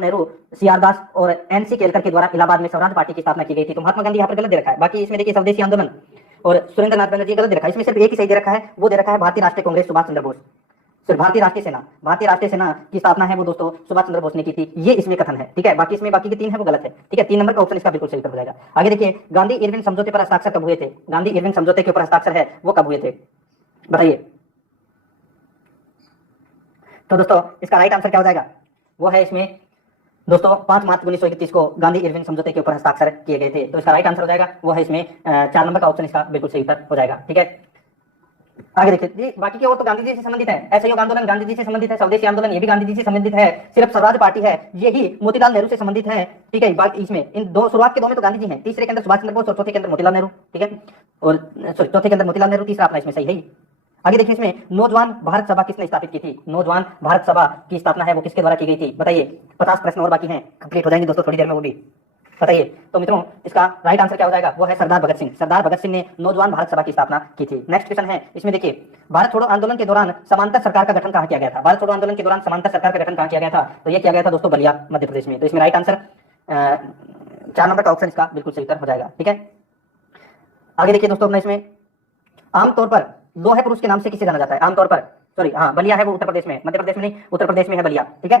नेहरू, सीआर दास और एनसी केलकर के द्वारा इलाहाबाद में स्वराज पार्टी की स्थापना की गई थी। तो महात्मा गांधी यहाँ पर गलत दे रखा है। बाकी इसमें देखिए, स्वदेशी आंदोलन और सुरेंद्र नाथ बनर्जी गलत दे रखा है। इसमें सिर्फ एक ही सही दे रखा है, वो दे रखा है भारतीय राष्ट्रीय कांग्रेस सुभाष चंद्र बोस। सिर्फ भारतीय राष्ट्रीय सेना की स्थापना है वो दोस्तों सुभाष चंद्र बोस ने की थी, ये इसमें कथन है। ठीक है, बाकी इसमें बाकी के 3 है वो गलत है। ठीक है, 3 नंबर का ऑप्शन इसका बिल्कुल सही उत्तर हो जाएगा। आगे देखिए, गांधी इरविन समझौते पर हस्ताक्षर कब हुए थे? गांधी इरविन समझौते के ऊपर हस्ताक्षर है वो कब हुए थे बताइए? तो दोस्तों इसका राइट आंसर क्या हो जाएगा? वो है इसमें दोस्तों 5 मार्च 1931 को गांधी इरविन समझौते के ऊपर हस्ताक्षर किए गए थे। तो इसका राइट आंसर हो जाएगा वो है इसमें 4 नंबर का ऑप्शन इसका बिल्कुल सही उत्तर हो जाएगा। ठीक है, आगे देखिए जी, बाकी के और तो गांधी जी से संबंधित है। असहयोग आंदोलन गांधी जी से संबंधित है, स्वदेशी आंदोलन ये भी गांधी जी से संबंधित है, सिर्फ स्वराज पार्टी है ये ही मोतीलाल नेहरू से संबंधित है। ठीक है, बाकी इसमें इन दो शुरुआत के 2 में तो गांधी जी हैं, तीसरे के अंदर सुभाष चंद्र बोस और चौथे के अंदर मोतीलाल नेहरू। ठीक है, और चौथे के अंदर मोतीलाल नेहरू, तीसरा अपना इसमें सही है। आगे देखिए, इसमें नौजवान भारत सभा किसने स्थापित की थी? नौजवान भारत सभा की स्थापना है वो किसके द्वारा की गई थी बताइए? 50 प्रश्न और बाकी हैं, कंप्लीट हो जाएंगे दोस्तों थोड़ी देर में, वो भी बताइए। तो मित्रों इसका राइट आंसर क्या हो जाएगा? वो है सरदार भगत सिंह। सरदार भगत सिंह ने नौजवान भारत सभा की स्थापना की थी। नेक्स्ट क्वेश्चन है, इसमें देखिए, भारत छोड़ो आंदोलन के दौरान समांतर सरकार का गठन कहां किया गया था? भारत छोड़ो आंदोलन के दौरान समांतर सरकार का गठन कहां किया गया था? तो ये किया गया था दोस्तों बलिया, मध्य प्रदेश में। तो इसमें राइट आंसर 4 नंबर का ऑप्शन इसका बिल्कुल सही उत्तर हो जाएगा। ठीक है, आगे देखिए दोस्तों, अपना इसमें आमतौर पर लोहे पुरुष के नाम से किसे जाना जाता है? आमतौर पर, सॉरी हाँ, बलिया है वो उत्तर प्रदेश में, मध्य प्रदेश में नहीं, उत्तर प्रदेश में है बलिया। ठीक है,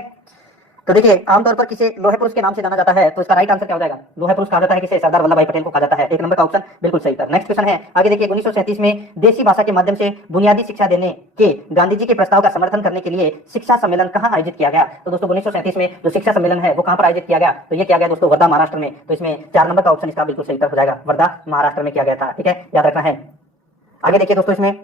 तो देखिए आमतौर पर किसे लोहे पुरुष के नाम से जाना जाता है, तो इसका राइट आंसर क्या हो जाएगा? लोहे पुरुष कहा जाता है किसे? सरदार वल्लभ भाई पटेल को कहा जाता है। एक नंबर का ऑप्शन बिल्कुल सही उत्तर। नेक्स्ट क्वेश्चन है, आगे देखिए 1937 में देसी भाषा के माध्यम से बुनियादी शिक्षा देने के गांधी जी के प्रस्ताव का समर्थन करने के लिए शिक्षा सम्मेलन कहाँ आयोजित किया गया? तो दोस्तों 1937 में जो शिक्षा सम्मेलन है वो कहाँ पर आयोजित किया गया? तो ये किया गया दोस्तों वर्धा महाराष्ट्र में। तो इसमें 4 नंबर का ऑप्शन इसका बिल्कुल सही उत्तर हो जाएगा, वर्धा महाराष्ट्र में किया गया था। ठीक है, याद रखना है। आगे देखिए दोस्तों इसमें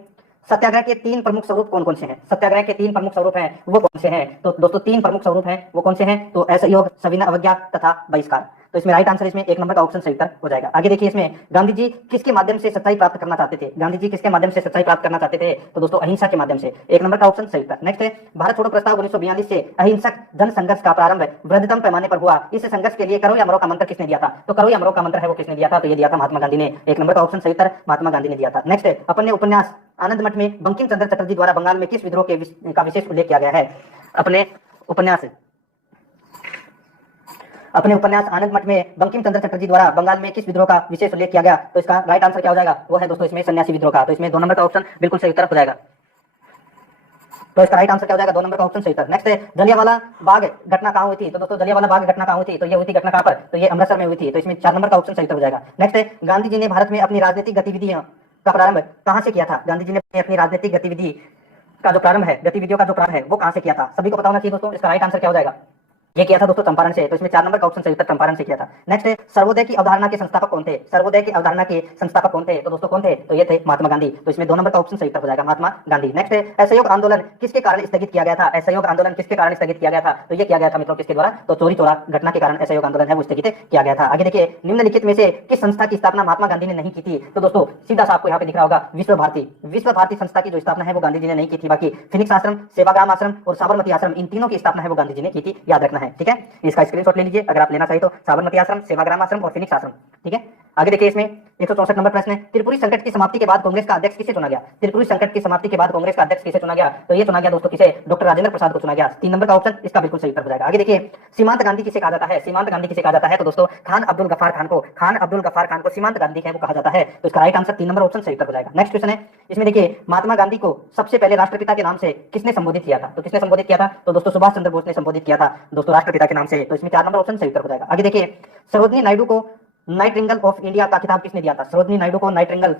सत्याग्रह के 3 प्रमुख स्वरूप कौन कौन से हैं? सत्याग्रह के 3 प्रमुख स्वरूप हैं वो कौन से हैं? तो दोस्तों 3 प्रमुख स्वरूप हैं वो कौन से हैं? तो असहयोग, सविनय अवज्ञा तथा बहिष्कार। तो इसमें राइट आंसर इसमें 1 नंबर का ऑप्शन सही उत्तर हो जाएगा। आगे देखिए इसमें गांधी जी किसके माध्यम से सच्चाई प्राप्त करना चाहते थे? गांधी जी किसके माध्यम से सच्चाई प्राप्त करना चाहते थे? तो दोस्तों अहिंसा के माध्यम से। 1 नंबर का ऑप्शन सही उत्तर। नेक्स्ट है, भारत छोड़ो प्रस्ताव 1942 से अहिंसक जन संघर्ष का प्रारंभ वृहत्तम पैमाने पर हुआ। इस संघर्ष के लिए करो या मरो का मंत्र किसने दिया था? तो करो या मरो का मंत्र है वो किसने दिया था? तो ये दिया था महात्मा गांधी ने। 1 नंबर का ऑप्शन सही उत्तर, महात्मा गांधी ने दिया था। नेक्स्ट है, अपने उपन्यास आनंद मठ में बंकिम चंद्र चटर्जी द्वारा बंगाल में किस विद्रोह का विशेष उल्लेख किया गया है? अपने उपन्यास आनंद मठ में बंकिम चंद्र चटर्जी द्वारा बंगाल में किस विद्रोह का विशेष उल्लेख किया गया? तो इसका राइट आंसर क्या हो जाएगा? वो है दोस्तों इसमें सन्यासी विद्रोह का। तो इसमें 2 नंबर का ऑप्शन बिल्कुल सही उत्तर हो जाएगा। तो इसका राइट आंसर क्या हो जाएगा? 2 नंबर का ऑप्शन सही उत्तर। नेक्स्ट है, जलियांवाला बाग घटना कहाँ हुई थी? तो दोस्तों जलियांवाला बाग घटना कहाँ हुई थी? तो ये हुई थी घटना कहाँ पर? तो ये अमृतसर में हुई थी। तो इसमें 4 नंबर का ऑप्शन सही उत्तर हो जाएगा। नेक्स्ट है, गांधी जी ने भारत में अपनी राजनीतिक गतिविधियों का प्रारंभ कहाँ से किया था? गांधी जी ने अपनी राजनीतिक गतिविधियों का जो प्रारंभ है वो कहाँ से किया था? सभी को पता होना चाहिए दोस्तों। इसका राइट आंसर क्या हो जाएगा? ये किया था दोस्तों चंपारण से। तो इसमें 4 नंबर का ऑप्शन सही उत्तर, चंपारण से किया था। नेक्स्ट है, सर्वोदय की अवधारणा के संस्थापक कौन थे? सर्वोदय की अवधारणा के संस्थापक कौन थे? तो दोस्तों कौन थे? तो ये थे महात्मा गांधी। तो इसमें 2 नंबर का ऑप्शन सही उत्तर हो जाएगा, महात्मा गांधी। नेक्स्ट है, असहयोग आंदोलन किसके कारण स्थगित किया गया था? असहयोग आंदोलन किसके कारण स्थगित किया गया था? तो ये किया गया था मित्रों किसके द्वारा? तो चोरी चौरा घटना के कारण असहयोग आंदोलन है वो स्थगित किया गया था। आगे देखिए, निम्नलिखित में से किस संस्था की स्थापना महात्मा गांधी ने नहीं की थी? तो दोस्तों सीधा सा आपको यहाँ पे दिख रहा होगा, विश्व भारती संस्था की जो स्थापना है वो गांधी जी ने नहीं की थी। बाकी फिनिक्स आश्रम, सेवाग्राम आश्रम और साबरमती आश्रम, इन तीनों की स्थापना है वो गांधी जी ने की थी, याद रखना है। ठीक है, इसका स्क्रीनशॉट ले लीजिए अगर आप लेना चाहिए तो। साबरमती आश्रम, सेवाग्राम आश्रम और फिनिक्स आश्रम। ठीक है, आगे देखिए इसमें 164 नंबर प्रश्न है, त्रिपुरी संकट की समाप्ति के बाद कांग्रेस का अध्यक्ष किसे चुना गया? त्रिपुरी संकट की समाप्ति के बाद कांग्रेस का अध्यक्ष किसे चुना गया? तो ये चुना गया दोस्तों किसे? डॉक्टर राजेंद्र प्रसाद को चुना गया। 3 नंबर का ऑप्शन इसका बिल्कुल सही उत्तर हो जाएगा। आगे देखिए, सीमांत गांधी किसे कहा जाता है? सीमांत गांधी किसे कहा जाता है? तो दोस्तों खान अब्दुल गफ्फार खान को सीमांत गांधी है वो कहा जाता है। तो इसका राइट आंसर 3 नंबर ऑप्शन सही उत्तर हो जाएगा। नेक्स्ट क्वेश्चन है, इसमें देखिए महात्मा गांधी को सबसे पहले राष्ट्रपिता के नाम से किसने संबोधित किया था? तो किसने संबोधित किया था? तो दोस्तों सुभाष चंद्र बोस ने संबोधित किया था दोस्तों राष्ट्रपिता के नाम से। तो इसमें 4 नंबर ऑप्शन सही उत्तर हो जाएगा। आगे देखिए, सरोजिनी नायडू को नाइटिंगेल ऑफ इंडिया का खिताब किसने दिया था? सरोजिनी नायडू को नाइटिंगेल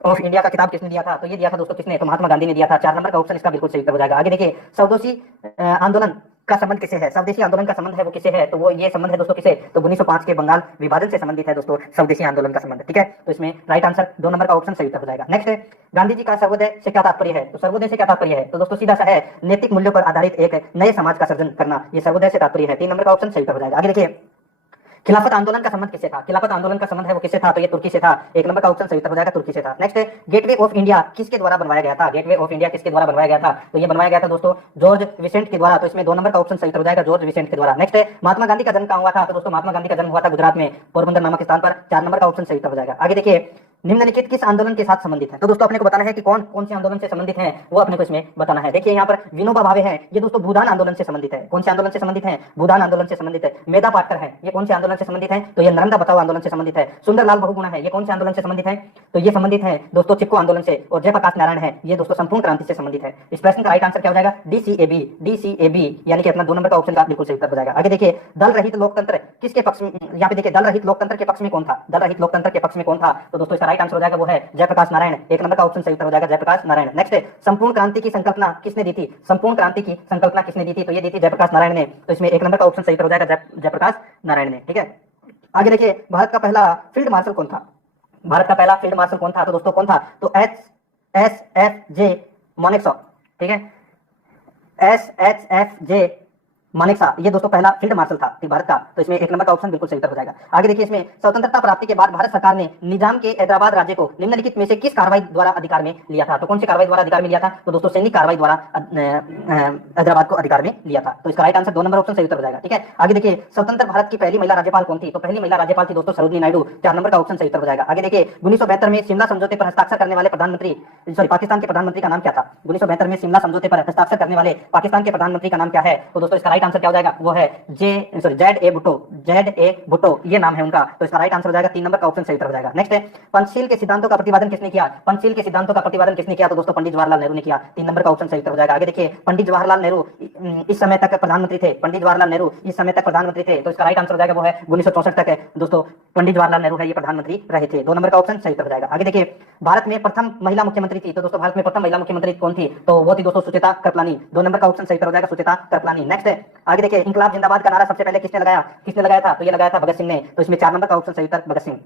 ऑफ इंडिया का खिताब किसने दिया था? तो ये दिया था दोस्तों किसने? तो महात्मा गांधी ने दिया था। 4 नंबर का ऑप्शन इसका बिल्कुल सही उत्तर हो जाएगा। आगे देखिए, स्वदेशी आंदोलन का संबंध किसे है? स्वदेशी आंदोलन का संबंध है वो किसे है? तो वो ये संबंध है दोस्तों किसे? तो 1905 के बंगाल विभाजन से संबंधित है दोस्तों स्वदेशी आंदोलन का संबंध। ठीक है, तो इसमें राइट आंसर 2 नंबर का ऑप्शन सही उत्तर हो जाएगा। नेक्स्ट है, गांधी जी का सर्वोदय से क्या तात्पर्य है? तो सर्वोदय से क्या तात्पर्य है? तो दोस्तों सीधा सा है, नैतिक मूल्यों पर आधारित एक नए समाज का सृजन करना, ये सर्वोदय से तात्पर्य है। 3 नंबर का ऑप्शन सही उत्तर हो जाएगा। आगे देखिए, खिलाफत आंदोलन का संबंध किससे था? खिलाफत आंदोलन का संबंध है वो किससे था? तो ये तुर्की से था। 1 नंबर का ऑप्शन सही उत्तर हो जाएगा, तुर्की से था। नेक्स्ट है, गेटवे ऑफ इंडिया किसके द्वारा बनवाया गया था? गेटवे ऑफ इंडिया किसके द्वारा बनवाया गया था? तो ये बनवाया गया था दोस्तों जॉर्ज विसेंट के द्वारा। तो इसमें 2 नंबर का ऑप्शन सही उत्तर हो जाएगा, जॉर्ज विसेंट के द्वारा। नेक्स्ट है, महात्मा गांधी का जन्म कहाँ हुआ था? तो दोस्तों महात्मा गांधी का जन्म हुआ था गुजरात में, पोरबंदर नामक स्थान पर। 4 नंबर का ऑप्शन सही उत्तर हो जाएगा। आगे देखिए, निम्नलिखित किस आंदोलन के साथ संबंधित है? तो दोस्तों अपने को बताना है कि कौन कौन से आंदोलन से संबंधित हैं वो अपने को इसमें बताना है। देखिए यहाँ पर विनोबा भावे हैं, ये दोस्तों भूदान आंदोलन से संबंधित है। कौन से आंदोलन से संबंधित है? भूदान आंदोलन से संबंधित है। मेधा पाटकर है, ये कौन से आंदोलन से संबंधित है? तो ये नर्मदा बचाओ आंदोलन से संबंधित है। सुंदरलाल बहुगुणा है, ये कौन से आंदोलन से संबंधित है? तो ये संबंधित है दोस्तों चिपको आंदोलन से। और जयप्रकाश नारायण है, ये दोस्तों संपूर्ण क्रांति से संबंधित है। इस प्रश्न का राइट आंसर क्या हो जाएगा? DCAB यानी कि अपना 2 नंबर का ऑप्शन का बिल्कुल सही उत्तर हो जाएगा। आगे देखिए, दल रहित लोकतंत्र किसके पक्ष में? यहाँ पे देखिए, दल रहित लोकतंत्र के पक्ष में कौन था? दल रहित लोकतंत्र के पक्ष में कौन था? तो दोस्तों इसका राइट आंसर हो जाएगा वो है जयप्रकाश नारायण। 1 नंबर का ऑप्शन सही उत्तर हो जाएगा, जयप्रकाश नारायण। नेक्स्ट है, संपूर्ण क्रांति की संकल्पना किसने दी थी? संपूर्ण क्रांति की संकल्पना किसने दी थी? तो ये दी थी जयप्रकाश नारायण ने। तो इसमें 1 नंबर का ऑप्शन सही उत्तर हो जाएगा, जयप्रकाश नारायण ने। ठीक है, आगे देखिए, भारत का पहला फील्ड मार्शल कौन था? भारत का पहला फील्ड मार्शल कौन था? तो दोस्तों कौन था? तो SHFJ मानेकशॉ। ठीक है, SHFJ मानेकशॉ, ये दोस्तों पहला फील्ड मार्शल था भारत का। तो इसमें 1 नंबर का ऑप्शन बिल्कुल सही उत्तर हो जाएगा। आगे देखिए, इसमें स्वतंत्रता प्राप्ति के बाद भारत सरकार ने निजाम के हैदराबाद राज्य को निम्नलिखित में से किस कार्रवाई द्वारा अधिकार में लिया था? तो कौन सी कार्रवाई द्वारा अधिकार में लिया था? तो दोस्तों सैनिक कार्रवाई द्वारा हैदराबाद को अधिकार में लिया था। तो इसका राइट आंसर 2 नंबर ऑप्शन सही उत्तर हो जाएगा। ठीक है, आगे देखिए, स्वतंत्र भारत की पहली महिला राज्यपाल कौन थी? तो पहली महिला राज्यपाल थी दोस्तों सरोजिनी नायडू। 4 नंबर का ऑप्शन सही उत्तर हो जाएगा। आगे देखिए, 1972 में शिमला समझौते पर हस्ताक्षर करने वाले पाकिस्तान के प्रधानमंत्री का नाम क्या था? 1972 में शिमला समझौते पर हस्ताक्षर करने वाले पाकिस्तान के प्रधानमंत्री का नाम क्या है? तो दोस्तों इसका राइट राइट आंसर क्या हो जाएगा, वो है जेड ए भुट्टो, ये नाम है उनका। तो इसका राइट आंसर हो जाएगा 3 नंबर का ऑप्शन सही उत्तर हो जाएगा। नेक्स्ट है, पंचशील के सिद्धांतों का प्रतिपादन किसने किया? पंचशील के सिद्धांतों का प्रतिपादन किसने किया? तो दोस्तों पंडित जवाहरलाल नेहरू ने किया। 3 नंबर का ऑप्शन सही उत्तर हो जाएगा। आगे देखिए, पंडित जवाहरलाल नेहरू इस समय तक प्रधानमंत्री थे। पंडित जवाहरलाल नेहरू इस समय तक प्रधानमंत्री थे। तो इसका राइट आंसर हो जाएगा वो है 1964 तक है दोस्तों पंडित जवाहरलाल नेहरू है ये प्रधानमंत्री रहे थे। 2 नंबर का ऑप्शन सही उत्तर हो जाएगा। आगे देखिए, भारत में प्रथम महिला मुख्यमंत्री थी। तो दोस्तों भारत में प्रथम महिला मुख्यमंत्री कौन थी? तो वो थी दोस्तों सुचेता कृपलानी। 2 नंबर का ऑप्शन सही उत्तर हो जाएगा, सुचेता कृपलानी। नेक्स्ट है, आगे देखिए, इंकलाब जिंदाबाद का नारा सबसे पहले किसने लगाया था? तो ये लगाया था भगत सिंह ने। तो इसमें 4 नंबर का ऑप्शन सही उत्तर भगत सिंह।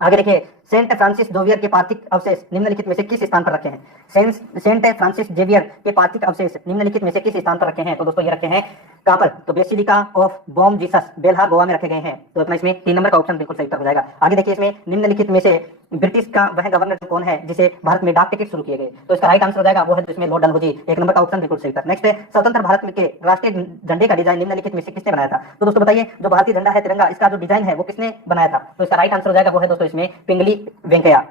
आगे देखिए, सेंट फ्रांसिस जेवियर के पार्थिव अवशेष निम्नलिखित में से किस स्थान पर रखे हैं? सेंट फ्रांसिस जेवियर के पार्थिव अवशेष निम्नलिखित में से किस स्थान पर रखे हैं? तो दोस्तों ये रखे हैं कहां पर? तो basilica of Bom Jesus Belha Goa में रखे गए हैं। तो अपना इसमें 3 नंबर का ऑप्शन बिल्कुल सही उत्तर हो जाएगा। आगे देखिए, इसमें निम्नलिखित में से ब्रिटिश का वह गवर्नर कौन है जिसे भारत में डाक टिकट शुरू किए गए? तो इसका राइट आंसर हो जाएगा वो है जिसमें लॉर्ड डलहौजी। 1 नंबर का ऑप्शन बिल्कुल सही उत्तर। नेक्स्ट है, स्वतंत्र भारत के राष्ट्रीय झंडे का डिजाइन निम्नलिखित में से किसने बनाया था? तो दोस्तों बताइए, जो भारतीय झंडा है तिरंगा, इसका जो डिजाइन है वो किसने बनाया था? तो इसका राइट आंसर हो जाएगा वो है दोस्तों इसमें पिंगली वेंकैया।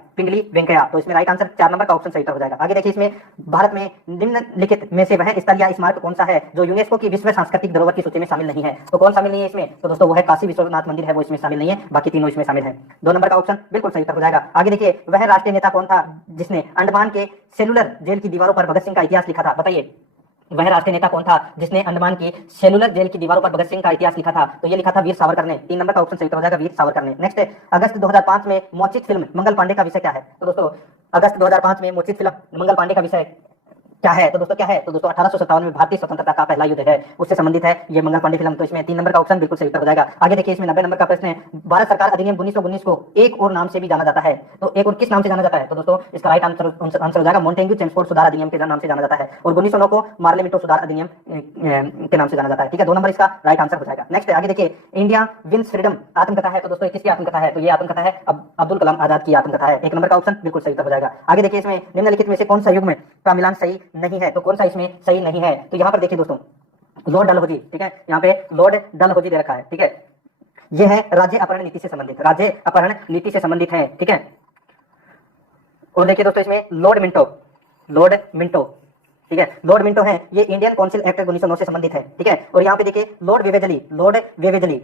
तो इसमें राइट आंसर 4 नंबर का ऑप्शन सही उत्तर हो जाएगा। आगे देखिए, इसमें भारत में निम्नलिखित में से वह स्थल या स्मारक कौन सा है जो यूनेस्को की विश्व सांस्कृतिक धरोहर की सूची में शामिल नहीं है? तो कौन शामिल नहीं है इसमें? तो दोस्तों वो है काशी विश्वनाथ मंदिर है, वो इसमें शामिल नहीं है, बाकी तीनों इसमें शामिल है। 2 नंबर का ऑप्शन बिल्कुल सही उत्तर हो जाएगा। आगे देखिए, वह राष्ट्रीय नेता कौन था जिसने अंडमान के सेलुलर जेल की दीवारों पर भगत सिंह का इतिहास लिखा था? बताइए, वह राष्ट्रीय नेता कौन था जिसने अंडमान की सेलुलर जेल की दीवारों पर भगत सिंह का इतिहास लिखा था? तो ये लिखा था वीर सावरकर ने। 3 नंबर का ऑप्शन सही उत्तर हो जाएगा, वीर सावरकर ने। नेक्स्ट है, अगस्त 2005 में मोचित फिल्म मंगल पांडे का विषय क्या है? तो दोस्तों अगस्त 2005 में मोचित फिल्म मंगल पांडे का विषय क्या है? तो दोस्तों क्या है? तो दोस्तों 1857 में भारतीय स्वतंत्रता का पहला युद्ध है, उससे संबंधित है ये मंगल पांडे फिल्म। तो इसमें 3 नंबर का ऑप्शन बिल्कुल सही उत्तर हो जाएगा। आगे देखिए, इसमें 90 नंबर का प्रश्न है, भारत सरकार अधिनियम 1919 को एक और नाम से भी जाना जाता है। तो एक और किस नाम से जाना जाता है? तो दोस्तों इसका राइट आंसर हो जाएगा मोंटेग्यू चेम्सफोर्ड सुधार अधिनियम के नाम से जाना जाता है, और 1909 को मार्ले मिंटो सुधार अधिनियम के नाम से जाना जाता है। ठीक है, 2 नंबर इसका राइट आंसर हो जाएगा। नेक्स्ट आगे देखिए, इंडिया विंस फ्रीडम आत्मकथा है। तो दोस्तों किसकी आत्मकथा है? तो ये आत्मकथा है अब्दुल कलाम आजाद की आत्मकथा है। 1 नंबर का ऑप्शन बिल्कुल सही उत्तर हो जाएगा। आगे देखिए, इसमें निम्नलिखित में से कौन सा युग्म का मिलान सही नहीं है? तो कौन सा इसमें सही नहीं है? तो यहाँ पर देखिए दोस्तों, लॉर्ड डलहौजी, ठीक है, यहाँ पे लॉर्ड डलहौजी दे रखा है। ठीक है, ये है राज्य अपहरण नीति से संबंधित, राज्य अपहरण नीति से संबंधित है। ठीक है, और देखिए दोस्तों, इसमें लॉर्ड मिंटो, ठीक है, लॉर्ड मिंटो है, ये इंडियन काउंसिल एक्ट 1909 से संबंधित है। ठीक है, और यहाँ पे देखिए लॉर्ड वेवेजली,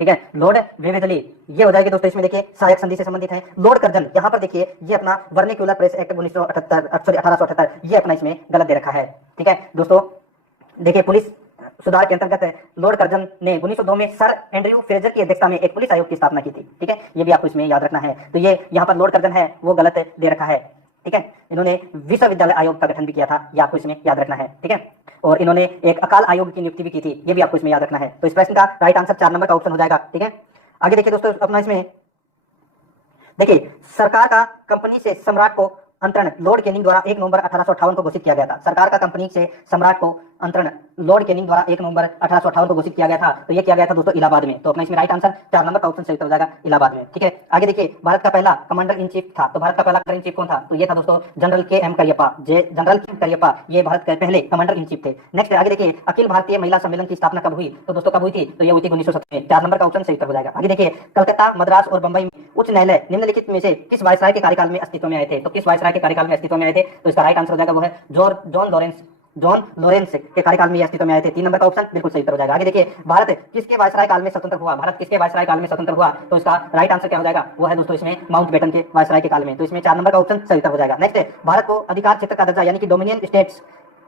ठीक है, लॉर्ड वेवेजली ये हो जाएगी दोस्तों इसमें देखिए सहायक संधि से संबंधित है। लॉर्ड कर्जन यहाँ पर देखिए ये अपना वर्निकुलर प्रेस एक्ट 1878 ये अपना इसमें गलत दे रखा है। ठीक है दोस्तों, देखिए पुलिस सुधार के अंतर्गत लॉर्ड कर्जन ने 1902 में सर एंड्रयू फ्रेजर की अध्यक्षता में एक पुलिस आयोग की स्थापना की थी। ठीक है, ये भी आपको इसमें याद रखना है। तो ये यहाँ पर लॉर्ड कर्जन है वो गलत दे रखा है। ठीक है, इन्होंने विश्वविद्यालय आयोग का गठन भी किया था, ये आपको इसमें याद रखना है। ठीक है, और इन्होंने एक अकाल आयोग की नियुक्ति भी की थी, ये भी आपको इसमें याद रखना है। तो इस प्रश्न का राइट आंसर 4 नंबर का ऑप्शन हो जाएगा। ठीक है, आगे देखिए दोस्तों, अपना इसमें देखिए सरकार का कंपनी से सम्राट को अंतरण लॉर्ड कैनिंग द्वारा 1 नवंबर 1858 को घोषित किया गया था। सरकार का कंपनी से सम्राट को अंतरण लॉर्ड कैनिंग द्वारा 1 नवंबर 1858 को घोषित किया गया था। तो ये किया गया था दोस्तों इलाहाबाद में। तो अपना इसमें राइट आंसर 4 नंबर का ऑप्शन सही हो जाएगा, इलाहाबाद में। ठीक है, आगे देखिए, भारत का पहला कमांडर इन चीफ था। तो भारत का पहला कमांडर इन चीफ कौन था? तो ये था दोस्तों जनरल के.एम. करियप्पा, ये भारत के पहले कमांडर इन चीफ थे। नेक्स्ट आगे देखिए, अखिल भारतीय महिला सम्मेलन की स्थापना कब हुई? तो दोस्तों कब हुई थी? तो ये हुई थी 1970 में। 4 नंबर का ऑप्शन सही हो जाएगा। आगे देखिए, कलकत्ता, मद्रास और बंबई उच्च न्यायालय निम्नलिखित में से किस वायसराय के कार्यकाल में अस्तित्व में आए थे? तो किस वायसराय के कार्यकाल में अस्तित्व में आए थे? तो इसका राइट आंसर हो जाएगा वो है जॉन लॉरेंस के कार्यकाल में अस्तित्व में आए थे। 3 नंबर का ऑप्शन बिल्कुल सही उत्तर हो जाएगा। आगे देखिए, भारत किसके वायसराय काल में स्वतंत्र हुआ? भारत किसके वायसराय काल में स्वतंत्र हुआ? तो इसका राइट आंसर क्या हो जाएगा? वो है दोस्तों इसमें माउंटबेटन के वायसराय के काल में। तो इसमें 4 नंबर का ऑप्शन सही उत्तर हो जाएगा। नेक्स्ट है, भारत को अधिकार क्षेत्र का दर्जा यानी कि डोमिनियन स्टेट्स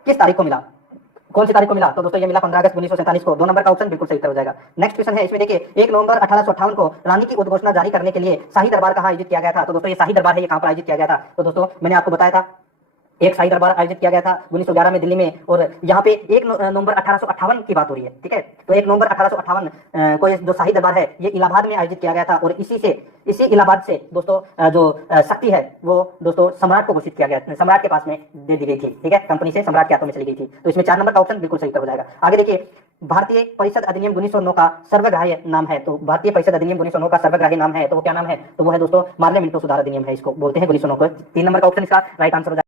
किस तारीख को मिला? कौन सी तारीख को मिला? तो दोस्तों ये मिला 15 अगस्त 1947 को। 2 नंबर का ऑप्शन बिल्कुल सही उत्तर हो जाएगा। नेक्स्ट क्वेश्चन है, इसमें देखिए 1 नवंबर 1858 को रानी की उद्घोषणा जारी करने के लिए शाही दरबार कहाँ आयोजित किया गया था? तो दोस्तों ये शाही दरबार है, ये कहाँ पर आयोजित किया गया था? तो दोस्तों मैंने आपको बताया था एक शाही दरबार आयोजित किया गया था 1911 में दिल्ली में, और यहाँ पे 1 नवंबर 1858 की बात हो रही है। ठीक है, तो 1 नवंबर 1858 को जो शाही दरबार है ये इलाहाबाद में आयोजित किया गया था, और इसी इलाहाबाद से दोस्तों जो शक्ति है वो दोस्तों सम्राट को घोषित किया गया, सम्राट के पास में दे दी गई थी। ठीक है, कंपनी से सम्राट के हाथों में चली गई थी। तो इसमें 4 नंबर का ऑप्शन बिल्कुल सही उत्तर हो जाएगा। आगे देखिए, भारतीय परिषद अधिनियम 1909 का सर्वग्राह्य नाम है। तो भारतीय परिषद अधिनियम 1909 का सर्वग्राह्य नाम है, तो वो क्या नाम है? तो वो है दोस्तों मार्ले मिंटो सुधार अधिनियम है, इसको बोलते हैं 1909 को। 3 नंबर का ऑप्शन इसका राइट आंसर हो जाएगा।